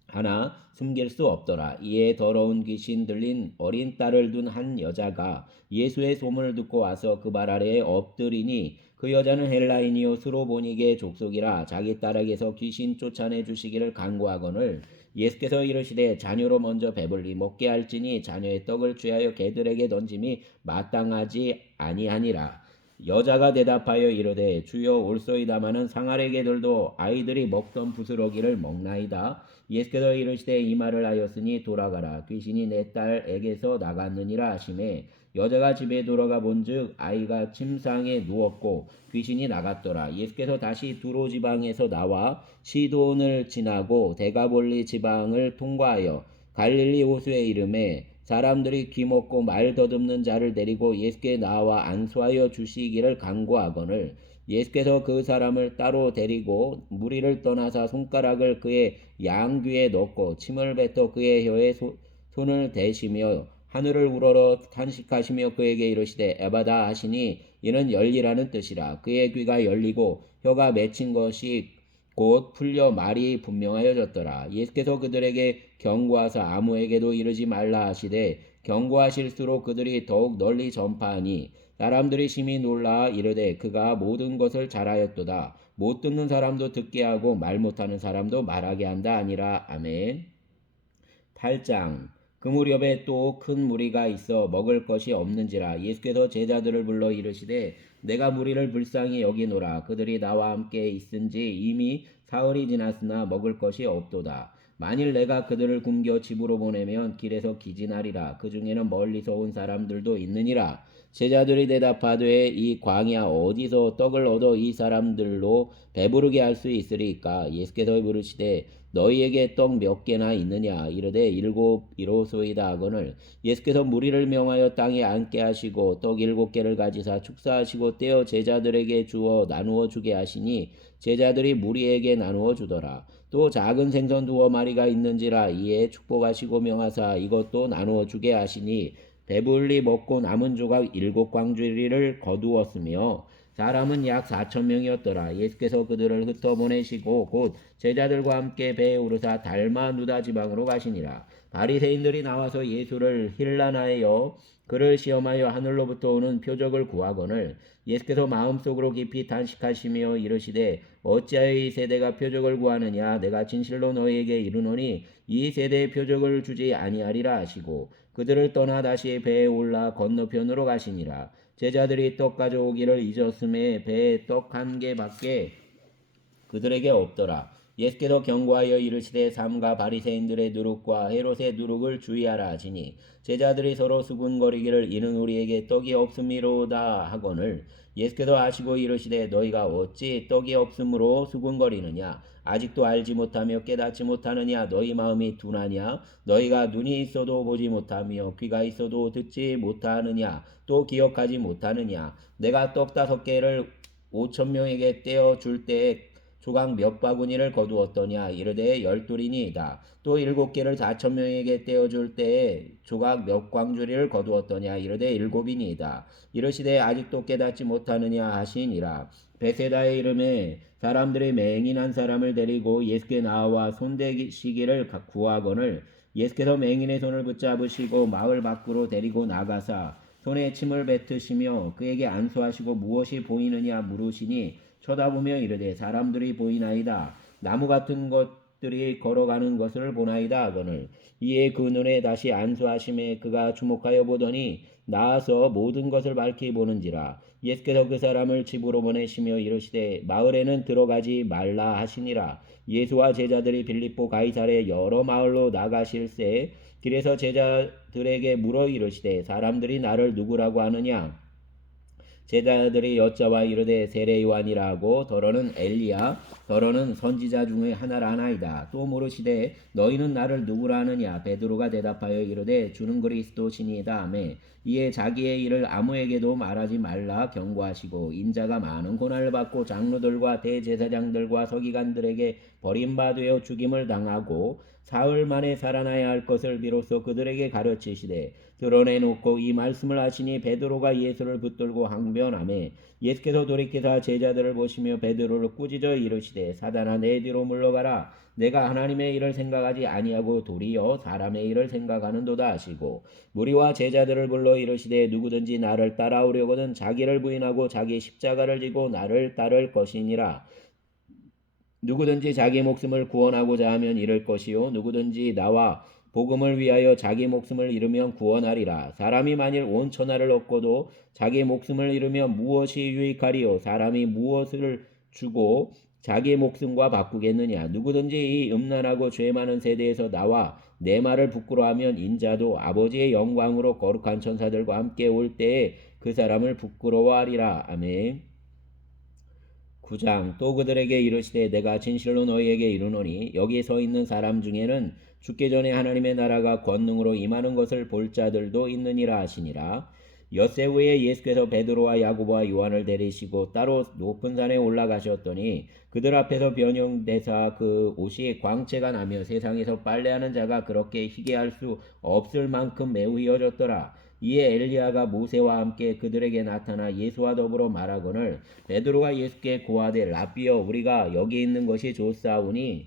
하나 숨길 수 없더라. 이에 더러운 귀신 들린 어린 딸을 둔 한 여자가 예수의 소문을 듣고 와서 그 발 아래에 엎드리니 그 여자는 헬라인이요 스로보니게 족속이라 자기 딸에게서 귀신 쫓아내 주시기를 간구하거늘 예수께서 이르시되 자녀로 먼저 배불리 먹게 할지니 자녀의 떡을 취하여 개들에게 던짐이 마땅하지 아니하니라. 여자가 대답하여 이르되 주여 올소이다마는 상아래 개들도 아이들이 먹던 부스러기를 먹나이다. 예수께서 이르시되 이 말을 하였으니 돌아가라 귀신이 내 딸에게서 나갔느니라 하시매 여자가 집에 돌아가 본즉 아이가 침상에 누웠고 귀신이 나갔더라. 예수께서 다시 두로 지방에서 나와 시돈을 지나고 데가볼리 지방을 통과하여 갈릴리 호수에 이르매 사람들이 귀먹고 말 더듬는 자를 데리고 예수께 나와 안수하여 주시기를 간구하거늘 예수께서 그 사람을 따로 데리고 무리를 떠나사 손가락을 그의 양귀에 넣고 침을 뱉어 그의 혀에 손을 대시며 하늘을 우러러 탄식하시며 그에게 이르시되 에바다 하시니 이는 열리라는 뜻이라. 그의 귀가 열리고 혀가 맺힌 것이 곧 풀려 말이 분명하여졌더라. 예수께서 그들에게 경고하사 아무에게도 이르지 말라 하시되 경고하실수록 그들이 더욱 널리 전파하니 사람들이 심히 놀라 이르되 그가 모든 것을 잘하였도다. 못 듣는 사람도 듣게 하고 말 못하는 사람도 말하게 한다 아니라. 아멘. 8장 그 무렵에 또 큰 무리가 있어 먹을 것이 없는지라 예수께서 제자들을 불러 이르시되 내가 무리를 불쌍히 여기노라. 그들이 나와 함께 있은지 이미 사흘이 지났으나 먹을 것이 없도다. 만일 내가 그들을 굶겨 집으로 보내면 길에서 기진하리라. 그 중에는 멀리서 온 사람들도 있느니라. 제자들이 대답하되 이 광야 어디서 떡을 얻어 이 사람들로 배부르게 할 수 있으리까? 예수께서 물으시되 너희에게 떡 몇 개나 있느냐? 이르되 7이로소이다 하거늘 예수께서 무리를 명하여 땅에 앉게 하시고 떡 7개를 가지사 축사하시고 떼어 제자들에게 주어 나누어 주게 하시니 제자들이 무리에게 나누어 주더라. 또 작은 생선 2마리가 있는지라 이에 축복하시고 명하사 이것도 나누어 주게 하시니 배불리 먹고 남은 조각 7광주리를 거두었으며 사람은 약 4,000명이었더라. 예수께서 그들을 흩어보내시고 곧 제자들과 함께 배에 오르사 달마누다 지방으로 가시니라. 바리새인들이 나와서 예수를 힐난하여 그를 시험하여 하늘로부터 오는 표적을 구하거늘 예수께서 마음속으로 깊이 탄식하시며 이르시되 어찌하여 이 세대가 표적을 구하느냐? 내가 진실로 너희에게 이르노니 이 세대에 표적을 주지 아니하리라 하시고 그들을 떠나 다시 배에 올라 건너편으로 가시니라. 제자들이 떡 가져오기를 잊었음에 배에 떡 1개밖에 그들에게 없더라. 예수께서 경고하여 이르시되 삼가 바리새인들의 누룩과 헤롯의 누룩을 주의하라 하시니 제자들이 서로 수군거리기를 이는 우리에게 떡이 없음이로다 하거늘 예수께서 아시고 이르시되 너희가 어찌 떡이 없음으로 수군거리느냐? 아직도 알지 못하며 깨닫지 못하느냐? 너희 마음이 둔하냐? 너희가 눈이 있어도 보지 못하며 귀가 있어도 듣지 못하느냐? 또 기억하지 못하느냐? 내가 떡 5개를 5,000명에게 떼어 줄 때에 조각 몇 바구니를 거두었더냐? 이르되 12이니이다. 또 7개를 4,000명에게 떼어줄 때에 조각 몇 광주리를 거두었더냐? 이르되 7이니이다. 이르시되 아직도 깨닫지 못하느냐 하시니라. 베세다의 이름에 사람들이 맹인한 사람을 데리고 예수께 나와 손대시기를 구하거늘 예수께서 맹인의 손을 붙잡으시고 마을 밖으로 데리고 나가사 손에 침을 뱉으시며 그에게 안수하시고 무엇이 보이느냐 물으시니 쳐다보며 이르되 사람들이 보이나이다. 나무 같은 것들이 걸어가는 것을 보나이다 하거늘 이에 그 눈에 다시 안수하심에 그가 주목하여 보더니 나아서 모든 것을 밝히 보는지라. 예수께서 그 사람을 집으로 보내시며 이르시되 마을에는 들어가지 말라 하시니라. 예수와 제자들이 빌립보 가이사랴 여러 마을로 나가실새 길에서 제자들에게 물어 이르시되 사람들이 나를 누구라고 하느냐? 제자들이 여짜와 이르되 세례 요한이라 하고 더러는 엘리야 더러는 선지자 중의 하나라나이다. 또 물으시되 너희는 나를 누구라 하느냐. 베드로가 대답하여 이르되 주는 그리스도시니이다 하매 이에 자기의 일을 아무에게도 말하지 말라 경고하시고 인자가 많은 고난을 받고 장로들과 대제사장들과 서기관들에게 버림받아 죽임을 당하고 사흘 만에 살아나야 할 것을 비로소 그들에게 가르치시되 드러내놓고 이 말씀을 하시니 베드로가 예수를 붙들고 항변하매 예수께서 돌이키사 제자들을 보시며 베드로를 꾸짖어 이르시되 사단아 내 뒤로 물러가라. 내가 하나님의 일을 생각하지 아니하고 도리어 사람의 일을 생각하는도다 하시고 무리와 제자들을 불러 이르시되 누구든지 나를 따라오려거든 자기를 부인하고 자기 십자가를 지고 나를 따를 것이니라. 누구든지 자기 목숨을 구원하고자 하면 잃을 것이요 누구든지 나와 복음을 위하여 자기 목숨을 잃으면 구원하리라. 사람이 만일 온 천하를 얻고도 자기 목숨을 잃으면 무엇이 유익하리요. 사람이 무엇을 주고 자기 목숨과 바꾸겠느냐. 누구든지 이 음란하고 죄 많은 세대에서 나와 내 말을 부끄러워하면 인자도 아버지의 영광으로 거룩한 천사들과 함께 올 때에 그 사람을 부끄러워하리라. 아멘. 9장 또 그들에게 이르시되 내가 진실로 너희에게 이르노니 여기 서 있는 사람 중에는 죽기 전에 하나님의 나라가 권능으로 임하는 것을 볼 자들도 있느니라 하시니라. 엿새 후에 예수께서 베드로와 야고보와 요한을 데리시고 따로 높은 산에 올라가셨더니 그들 앞에서 변형되사 그 옷이 광채가 나며 세상에서 빨래하는 자가 그렇게 희게 할 수 없을 만큼 매우 희어졌더라. 이에 엘리야가 모세와 함께 그들에게 나타나 예수와 더불어 말하거늘 베드로가 예수께 고하되 라비여 우리가 여기 있는 것이 좋사오니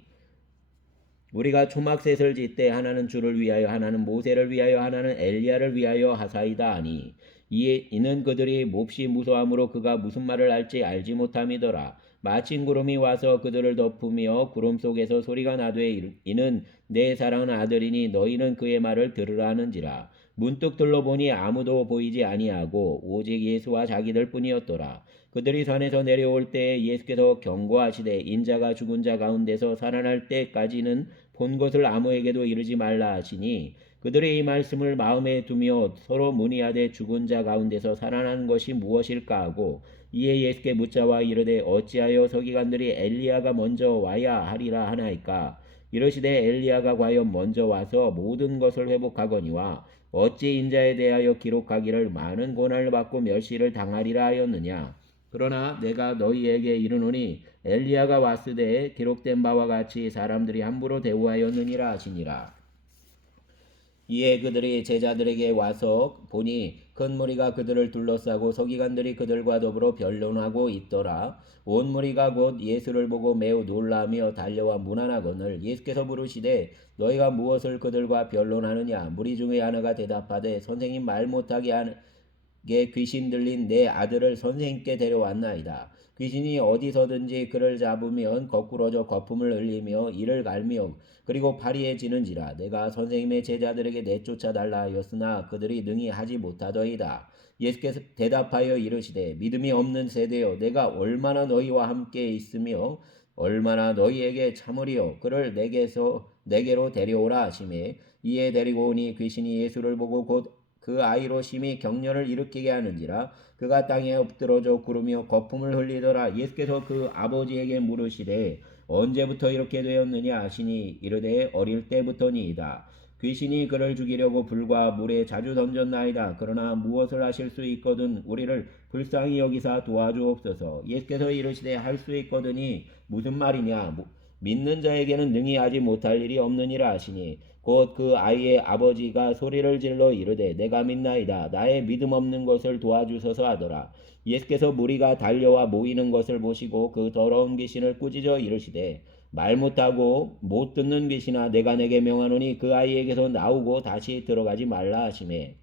우리가 초막셋을 짓되 하나는 주를 위하여 하나는 모세를 위하여 하나는 엘리야를 위하여 하사이다 하니 이는 그들이 몹시 무서함으로 그가 무슨 말을 할지 알지 못함이더라. 마침 구름이 와서 그들을 덮으며 구름 속에서 소리가 나되 이는 내 사랑하는 아들이니 너희는 그의 말을 들으라 하는지라. 문득 둘러보니 아무도 보이지 아니하고 오직 예수와 자기들 뿐이었더라. 그들이 산에서 내려올 때에 예수께서 경고하시되 인자가 죽은 자 가운데서 살아날 때까지는 본 것을 아무에게도 이르지 말라 하시니 그들의 이 말씀을 마음에 두며 서로 문의하되 죽은 자 가운데서 살아난 것이 무엇일까 하고 이에 예수께 묻자와 이르되 어찌하여 서기관들이 엘리야가 먼저 와야 하리라 하나이까. 이르시되 엘리야가 과연 먼저 와서 모든 것을 회복하거니와 어찌 인자에 대하여 기록하기를 많은 고난을 받고 멸시를 당하리라 하였느냐. 그러나 내가 너희에게 이르노니 엘리야가 왔으되 기록된 바와 같이 사람들이 함부로 대우하였느니라 하시니라. 이에 그들이 제자들에게 와서 보니 큰 무리가 그들을 둘러싸고 서기관들이 그들과 더불어 변론하고 있더라. 온 무리가 곧 예수를 보고 매우 놀라며 달려와 문안하거늘 예수께서 부르시되 너희가 무엇을 그들과 변론하느냐. 무리 중에 하나가 대답하되 선생님 말 못하게 하게 귀신 들린 내 아들을 선생님께 데려왔나이다. 귀신이 어디서든지 그를 잡으면 거꾸러져 거품을 흘리며 이를 갈며 그리고 파리해지는지라. 내가 선생님의 제자들에게 내쫓아 달라 하였으나 그들이 능히 하지 못하더이다. 예수께서 대답하여 이르시되 믿음이 없는 세대여 내가 얼마나 너희와 함께 있으며 얼마나 너희에게 참으리요. 그를 내게로 데려오라 하시매 이에 데리고 오니 귀신이 예수를 보고 곧 그 아이로 심히 격려를 일으키게 하는지라. 그가 땅에 엎드러져 구르며 거품을 흘리더라. 예수께서 그 아버지에게 물으시되 언제부터 이렇게 되었느냐 하시니 이르되 어릴 때부터니이다. 귀신이 그를 죽이려고 불과 물에 자주 던졌나이다. 그러나 무엇을 하실 수 있거든 우리를 불쌍히 여기사 도와주옵소서. 예수께서 이르시되 할 수 있거든이 무슨 말이냐. 믿는 자에게는 능히 하지 못할 일이 없느니라 하시니 곧 그 아이의 아버지가 소리를 질러 이르되 내가 믿나이다. 나의 믿음 없는 것을 도와주소서 하더라. 예수께서 무리가 달려와 모이는 것을 보시고 그 더러운 귀신을 꾸짖어 이르시되 말 못하고 못 듣는 귀신아 내가 내게 명하노니 그 아이에게서 나오고 다시 들어가지 말라 하시매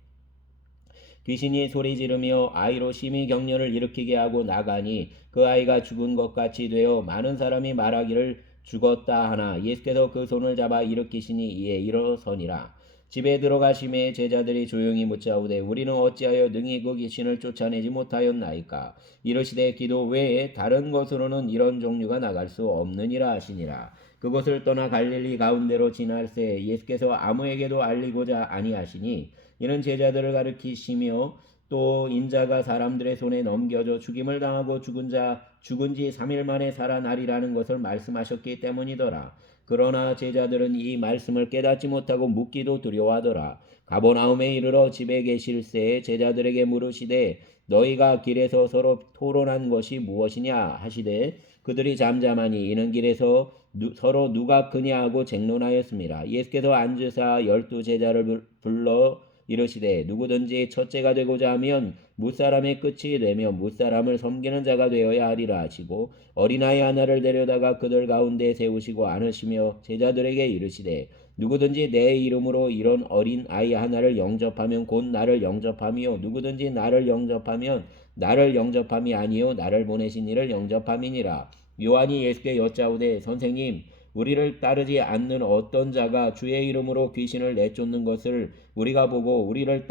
귀신이 소리 지르며 아이로 심히 격려를 일으키게 하고 나가니 그 아이가 죽은 것 같이 되어 많은 사람이 말하기를 죽었다 하나 예수께서 그 손을 잡아 일으키시니 이에 일어서니라. 집에 들어가심에 제자들이 조용히 묻자오되 우리는 어찌하여 능히 그 귀신을 쫓아내지 못하였나이까. 이르시되 기도 외에 다른 것으로는 이런 종류가 나갈 수 없느니라 하시니라. 그곳을 떠나 갈릴리 가운데로 지날새 예수께서 아무에게도 알리고자 아니하시니 이는 제자들을 가르치시며 또 인자가 사람들의 손에 넘겨져 죽임을 당하고 죽은 지 3일 만에 살아나리라는 것을 말씀하셨기 때문이더라. 그러나 제자들은 이 말씀을 깨닫지 못하고 묻기도 두려워하더라. 가버나움에 이르러 집에 계실새 제자들에게 물으시되 너희가 길에서 서로 토론한 것이 무엇이냐 하시되 그들이 잠잠하니 이는 길에서 서로 누가 크냐 하고 쟁론하였습니다. 예수께서 앉으사 12 제자를 불러 이르시되 누구든지 첫째가 되고자 하면 무사람의 끝이 되며 무사람을 섬기는 자가 되어야 하리라 하시고 어린아이 하나를 데려다가 그들 가운데 세우시고 안으시며 제자들에게 이르시되 누구든지 내 이름으로 이런 어린 아이 하나를 영접하면 곧 나를 영접하며 누구든지 나를 영접하면 나를 영접함이 아니요 나를 보내신 이를 영접함이니라. 요한이 예수께 여짜오되 선생님 우리를 따르지 않는 어떤 자가 주의 이름으로 귀신을 내쫓는 것을 우리가 보고 우리를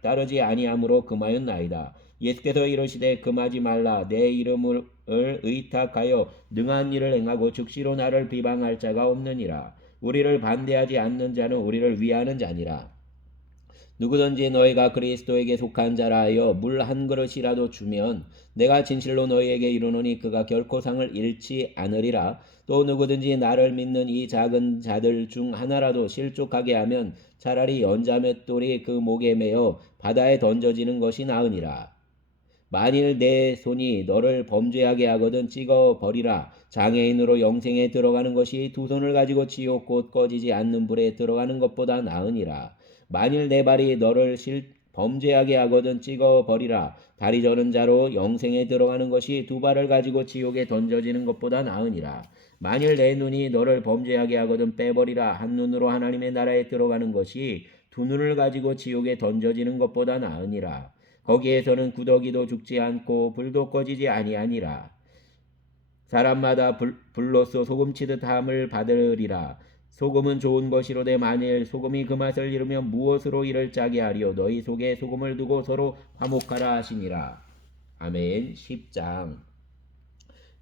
따르지 아니함으로 금하였나이다. 예수께서 이르시되 금하지 말라. 내 이름을 의탁하여 능한 일을 행하고 즉시로 나를 비방할 자가 없느니라. 우리를 반대하지 않는 자는 우리를 위하는 자니라. 누구든지 너희가 그리스도에게 속한 자라 하여 물 한 그릇이라도 주면 내가 진실로 너희에게 이르노니 그가 결코 상을 잃지 않으리라. 또 누구든지 나를 믿는 이 작은 자들 중 하나라도 실족하게 하면 차라리 연자맷돌이 그 목에 매어 바다에 던져지는 것이 나으니라. 만일 내 손이 너를 범죄하게 하거든 찍어 버리라. 장애인으로 영생에 들어가는 것이 두 손을 가지고 지옥 곧 꺼지지 않는 불에 들어가는 것보다 나으니라. 만일 내 발이 너를 범죄하게 하거든 찍어 버리라. 다리 저는 자로 영생에 들어가는 것이 두 발을 가지고 지옥에 던져지는 것보다 나으니라. 만일 내 눈이 너를 범죄하게 하거든 빼버리라. 한 눈으로 하나님의 나라에 들어가는 것이 두 눈을 가지고 지옥에 던져지는 것보다 나으니라. 거기에서는 구더기도 죽지 않고 불도 꺼지지 아니하니라. 사람마다 불로써 소금치듯 함을 받으리라. 소금은 좋은 것이로되 만일 소금이 그 맛을 잃으면 무엇으로 이를 짜게 하리요. 너희 속에 소금을 두고 서로 화목하라 하시니라. 아멘. 10장.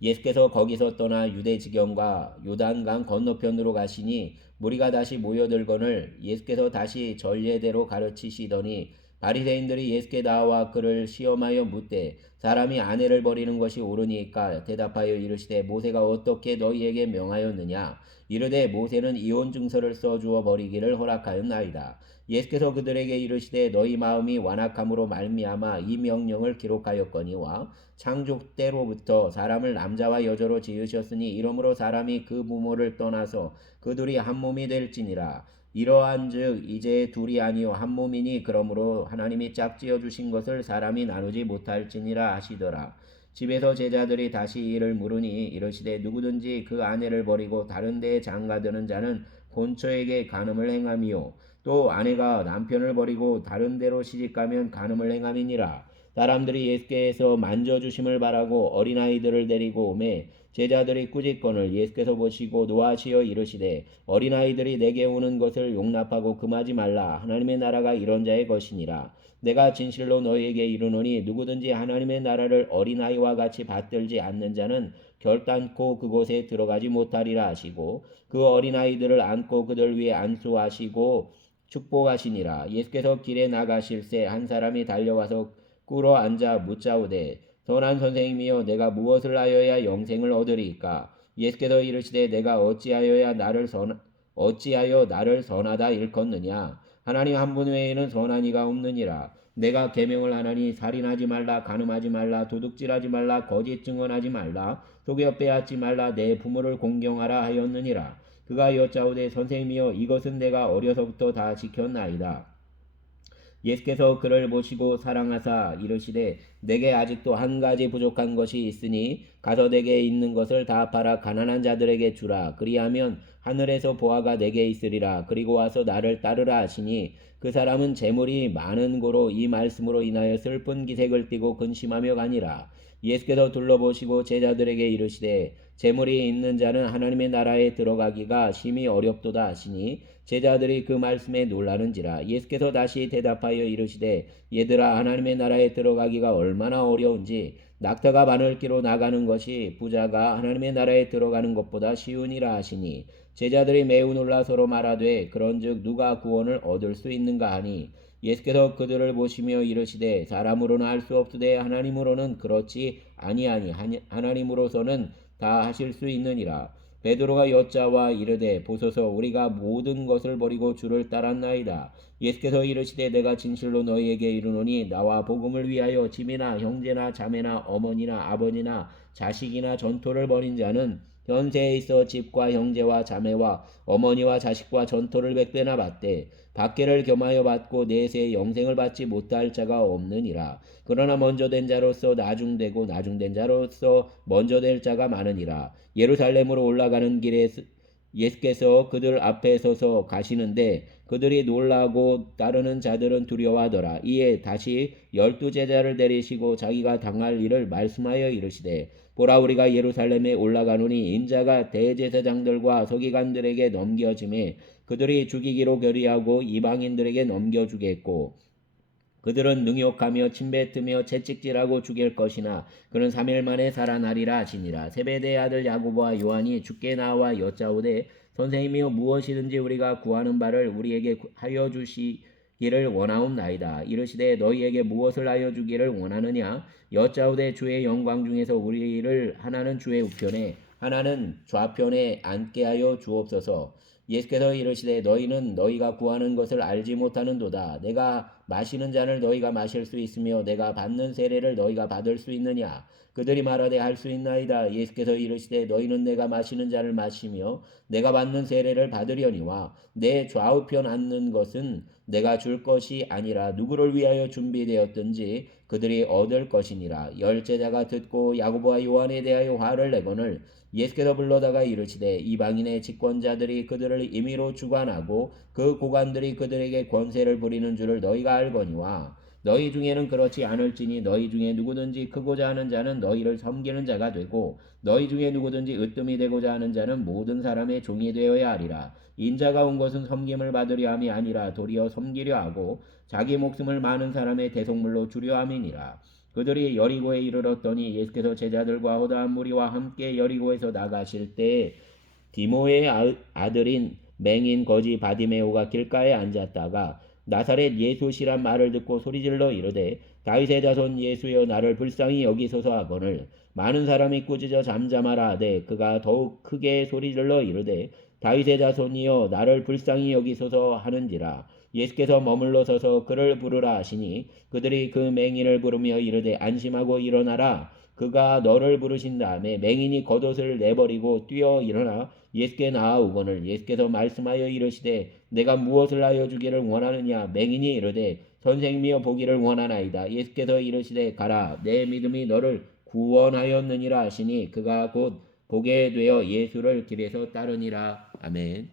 예수께서 거기서 떠나 유대 지경과 요단강 건너편으로 가시니 무리가 다시 모여들거늘 예수께서 다시 전례대로 가르치시더니 바리새인들이 예수께 나와 그를 시험하여 묻되 사람이 아내를 버리는 것이 옳으니까 대답하여 이르시되 모세가 어떻게 너희에게 명하였느냐. 이르되 모세는 이혼 증서를 써주어 버리기를 허락하였나이다. 예수께서 그들에게 이르시되 너희 마음이 완악함으로 말미암아 이 명령을 기록하였거니와 창조 때로부터 사람을 남자와 여자로 지으셨으니 이러므로 사람이 그 부모를 떠나서 그 둘이 한 몸이 될지니라. 이러한즉 이제 둘이 아니요 한 몸이니 그러므로 하나님이 짝지어 주신 것을 사람이 나누지 못할지니라 하시더라. 집에서 제자들이 다시 이를 물으니 이르시되 누구든지 그 아내를 버리고 다른 데에 장가드는 자는 본처에게 간음을 행함이요 또 아내가 남편을 버리고 다른 데로 시집가면 간음을 행함이니라. 사람들이 예수께서 만져주심을 바라고 어린아이들을 데리고 오매 제자들이 꾸짖거늘 예수께서 보시고 노하시어 이르시되 어린아이들이 내게 오는 것을 용납하고 금하지 말라. 하나님의 나라가 이런 자의 것이니라. 내가 진실로 너희에게 이르노니 누구든지 하나님의 나라를 어린아이와 같이 받들지 않는 자는 결단코 그곳에 들어가지 못하리라 하시고 그 어린아이들을 안고 그들 위에 안수하시고 축복하시니라. 예수께서 길에 나가실새 한 사람이 달려와서 꿇어 앉아 묻자오되 선한 선생님이여 내가 무엇을 하여야 영생을 얻으리이까. 예수께서 이르시되 내가 어찌하여 나를 선하다 일컫느냐. 하나님 한 분 외에는 선한 이가 없느니라. 내가 계명을 하나니 살인하지 말라 간음하지 말라 도둑질하지 말라 거짓 증언하지 말라 속여 빼앗지 말라 내 부모를 공경하라 하였느니라. 그가 여짜오되 선생님이여 이것은 내가 어려서부터 다 지켰나이다. 예수께서 그를 보시고 사랑하사 이르시되 내게 아직도 한 가지 부족한 것이 있으니 가서 내게 있는 것을 다 팔아 가난한 자들에게 주라. 그리하면 하늘에서 보화가 내게 있으리라. 그리고 와서 나를 따르라 하시니 그 사람은 재물이 많은 고로 이 말씀으로 인하여 슬픈 기색을 띠고 근심하며 가니라. 예수께서 둘러보시고 제자들에게 이르시되 재물이 있는 자는 하나님의 나라에 들어가기가 심히 어렵도다 하시니 제자들이 그 말씀에 놀라는지라. 예수께서 다시 대답하여 이르시되 얘들아 하나님의 나라에 들어가기가 얼마나 어려운지 낙타가 바늘기로 나가는 것이 부자가 하나님의 나라에 들어가는 것보다 쉬우니라 하시니 제자들이 매우 놀라 서로 말하되 그런즉 누가 구원을 얻을 수 있는가 하니 예수께서 그들을 보시며 이르시되 사람으로는 할 수 없으되 하나님으로는 그렇지 아니하니 하나님으로서는 다 하실 수 있느니라. 베드로가 여짜와 이르되 보소서 우리가 모든 것을 버리고 주를 따랐나이다. 예수께서 이르시되 내가 진실로 너희에게 이르노니 나와 복음을 위하여 집이나 형제나 자매나 어머니나 아버지나 자식이나 전토를 벌인 자는 현세에 있어 집과 형제와 자매와 어머니와 자식과 전토를 100배나 받되 박해를 겸하여 받고 내세 영생을 받지 못할 자가 없느니라. 그러나 먼저 된 자로서 나중되고 나중된 자로서 먼저 될 자가 많으니라. 예루살렘으로 올라가는 길에 예수께서 그들 앞에 서서 가시는데 그들이 놀라고 따르는 자들은 두려워하더라. 이에 다시 12제자를 데리시고 자기가 당할 일을 말씀하여 이르시되 보라 우리가 예루살렘에 올라가노니 인자가 대제사장들과 서기관들에게 넘겨짐에 그들이 죽이기로 결의하고 이방인들에게 넘겨주겠고 그들은 능욕하며 침뱉으며 채찍질하고 죽일 것이나 그는 3일 만에 살아나리라 하시니라. 세베대의 아들 야고보와 요한이 주께 나와 여짜오되 선생님이여 무엇이든지 우리가 구하는 바를 우리에게 하여 주시기를 원하옵나이다. 이르시되 너희에게 무엇을 하여 주기를 원하느냐 여짜오되 주의 영광 중에서 우리를 하나는 주의 우편에 하나는 좌편에 앉게 하여 주옵소서. 예수께서 이르시되 너희는 너희가 구하는 것을 알지 못하는도다. 내가 마시는 잔을 너희가 마실 수 있으며 내가 받는 세례를 너희가 받을 수 있느냐. 그들이 말하되 할 수 있나이다. 예수께서 이르시되 너희는 내가 마시는 잔을 마시며 내가 받는 세례를 받으려니와 내 좌우편 앉는 것은 내가 줄 것이 아니라 누구를 위하여 준비되었든지 그들이 얻을 것이니라. 열제자가 듣고 야고보와 요한에 대하여 화를 내거늘 예수께서 불러다가 이르시되 이방인의 집권자들이 그들을 임의로 주관하고 그 고관들이 그들에게 권세를 부리는 줄을 너희가 알거니와 너희 중에는 그렇지 않을지니 너희 중에 누구든지 크고자 하는 자는 너희를 섬기는 자가 되고 너희 중에 누구든지 으뜸이 되고자 하는 자는 모든 사람의 종이 되어야 하리라. 인자가 온 것은 섬김을 받으려 함이 아니라 도리어 섬기려 하고 자기 목숨을 많은 사람의 대속물로 주려 함이니라. 그들이 여리고에 이르렀더니 예수께서 제자들과 허다한 무리와 함께 여리고에서 나가실 때에 디모의 아들인 맹인 거지 바디메오가 길가에 앉았다가 나사렛 예수시란 말을 듣고 소리질러 이르되 다윗의 자손 예수여 나를 불쌍히 여기소서 하거늘 많은 사람이 꾸짖어 잠잠하라 하되 그가 더욱 크게 소리질러 이르되 다윗의 자손이여 나를 불쌍히 여기소서 하는지라. 예수께서 머물러 서서 그를 부르라 하시니 그들이 그 맹인을 부르며 이르되 안심하고 일어나라. 그가 너를 부르신 다음에 맹인이 겉옷을 내버리고 뛰어 일어나 예수께 나아오거늘 예수께서 말씀하여 이르시되 내가 무엇을 하여 주기를 원하느냐. 맹인이 이르되 선생님이여 보기를 원하나이다. 예수께서 이르시되 가라 내 믿음이 너를 구원하였느니라 하시니 그가 곧 보게 되어 예수를 길에서 따르니라. 아멘.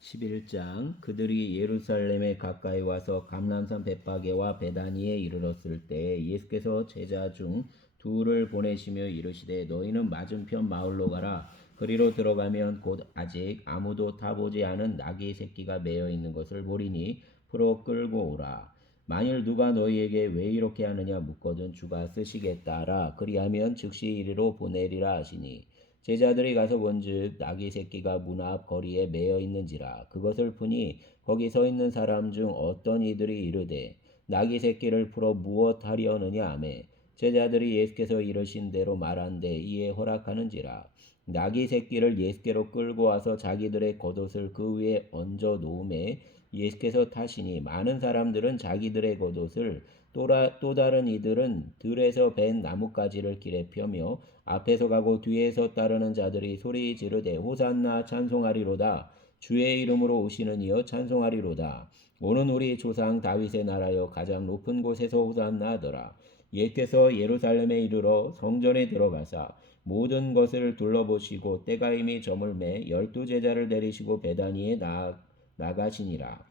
11장 그들이 예루살렘에 가까이 와서 감람산 벳파게와 베다니에 이르렀을 때 예수께서 제자 중 둘을 보내시며 이르시되 너희는 맞은편 마을로 가라. 그리로 들어가면 곧 아직 아무도 타보지 않은 나귀 새끼가 매여 있는 것을 보리니 풀어 끌고 오라. 만일 누가 너희에게 왜 이렇게 하느냐 묻거든 주가 쓰시겠다라. 그리하면 즉시 이리로 보내리라 하시니 제자들이 가서 본즉 나귀 새끼가 문 앞 거리에 매여 있는지라. 그것을 보니 거기 서 있는 사람 중 어떤 이들이 이르되 나귀 새끼를 풀어 무엇하려느냐 하매 제자들이 예수께서 이르신 대로 말한데 이에 허락하는지라. 나귀 새끼를 예수께로 끌고 와서 자기들의 겉옷을 그 위에 얹어 놓음에 예수께서 타시니 많은 사람들은 자기들의 겉옷을 또 다른 이들은 들에서 벤 나뭇가지를 길에 펴며 앞에서 가고 뒤에서 따르는 자들이 소리 지르되 호산나 찬송하리로다. 주의 이름으로 오시는 이여 찬송하리로다. 오는 우리 조상 다윗의 나라여 가장 높은 곳에서 호산나 하더라. 예수께서 예루살렘에 이르러 성전에 들어가사 모든 것을 둘러보시고 때가 이미 저물매 12제자를 데리시고 베다니에 나가시니라.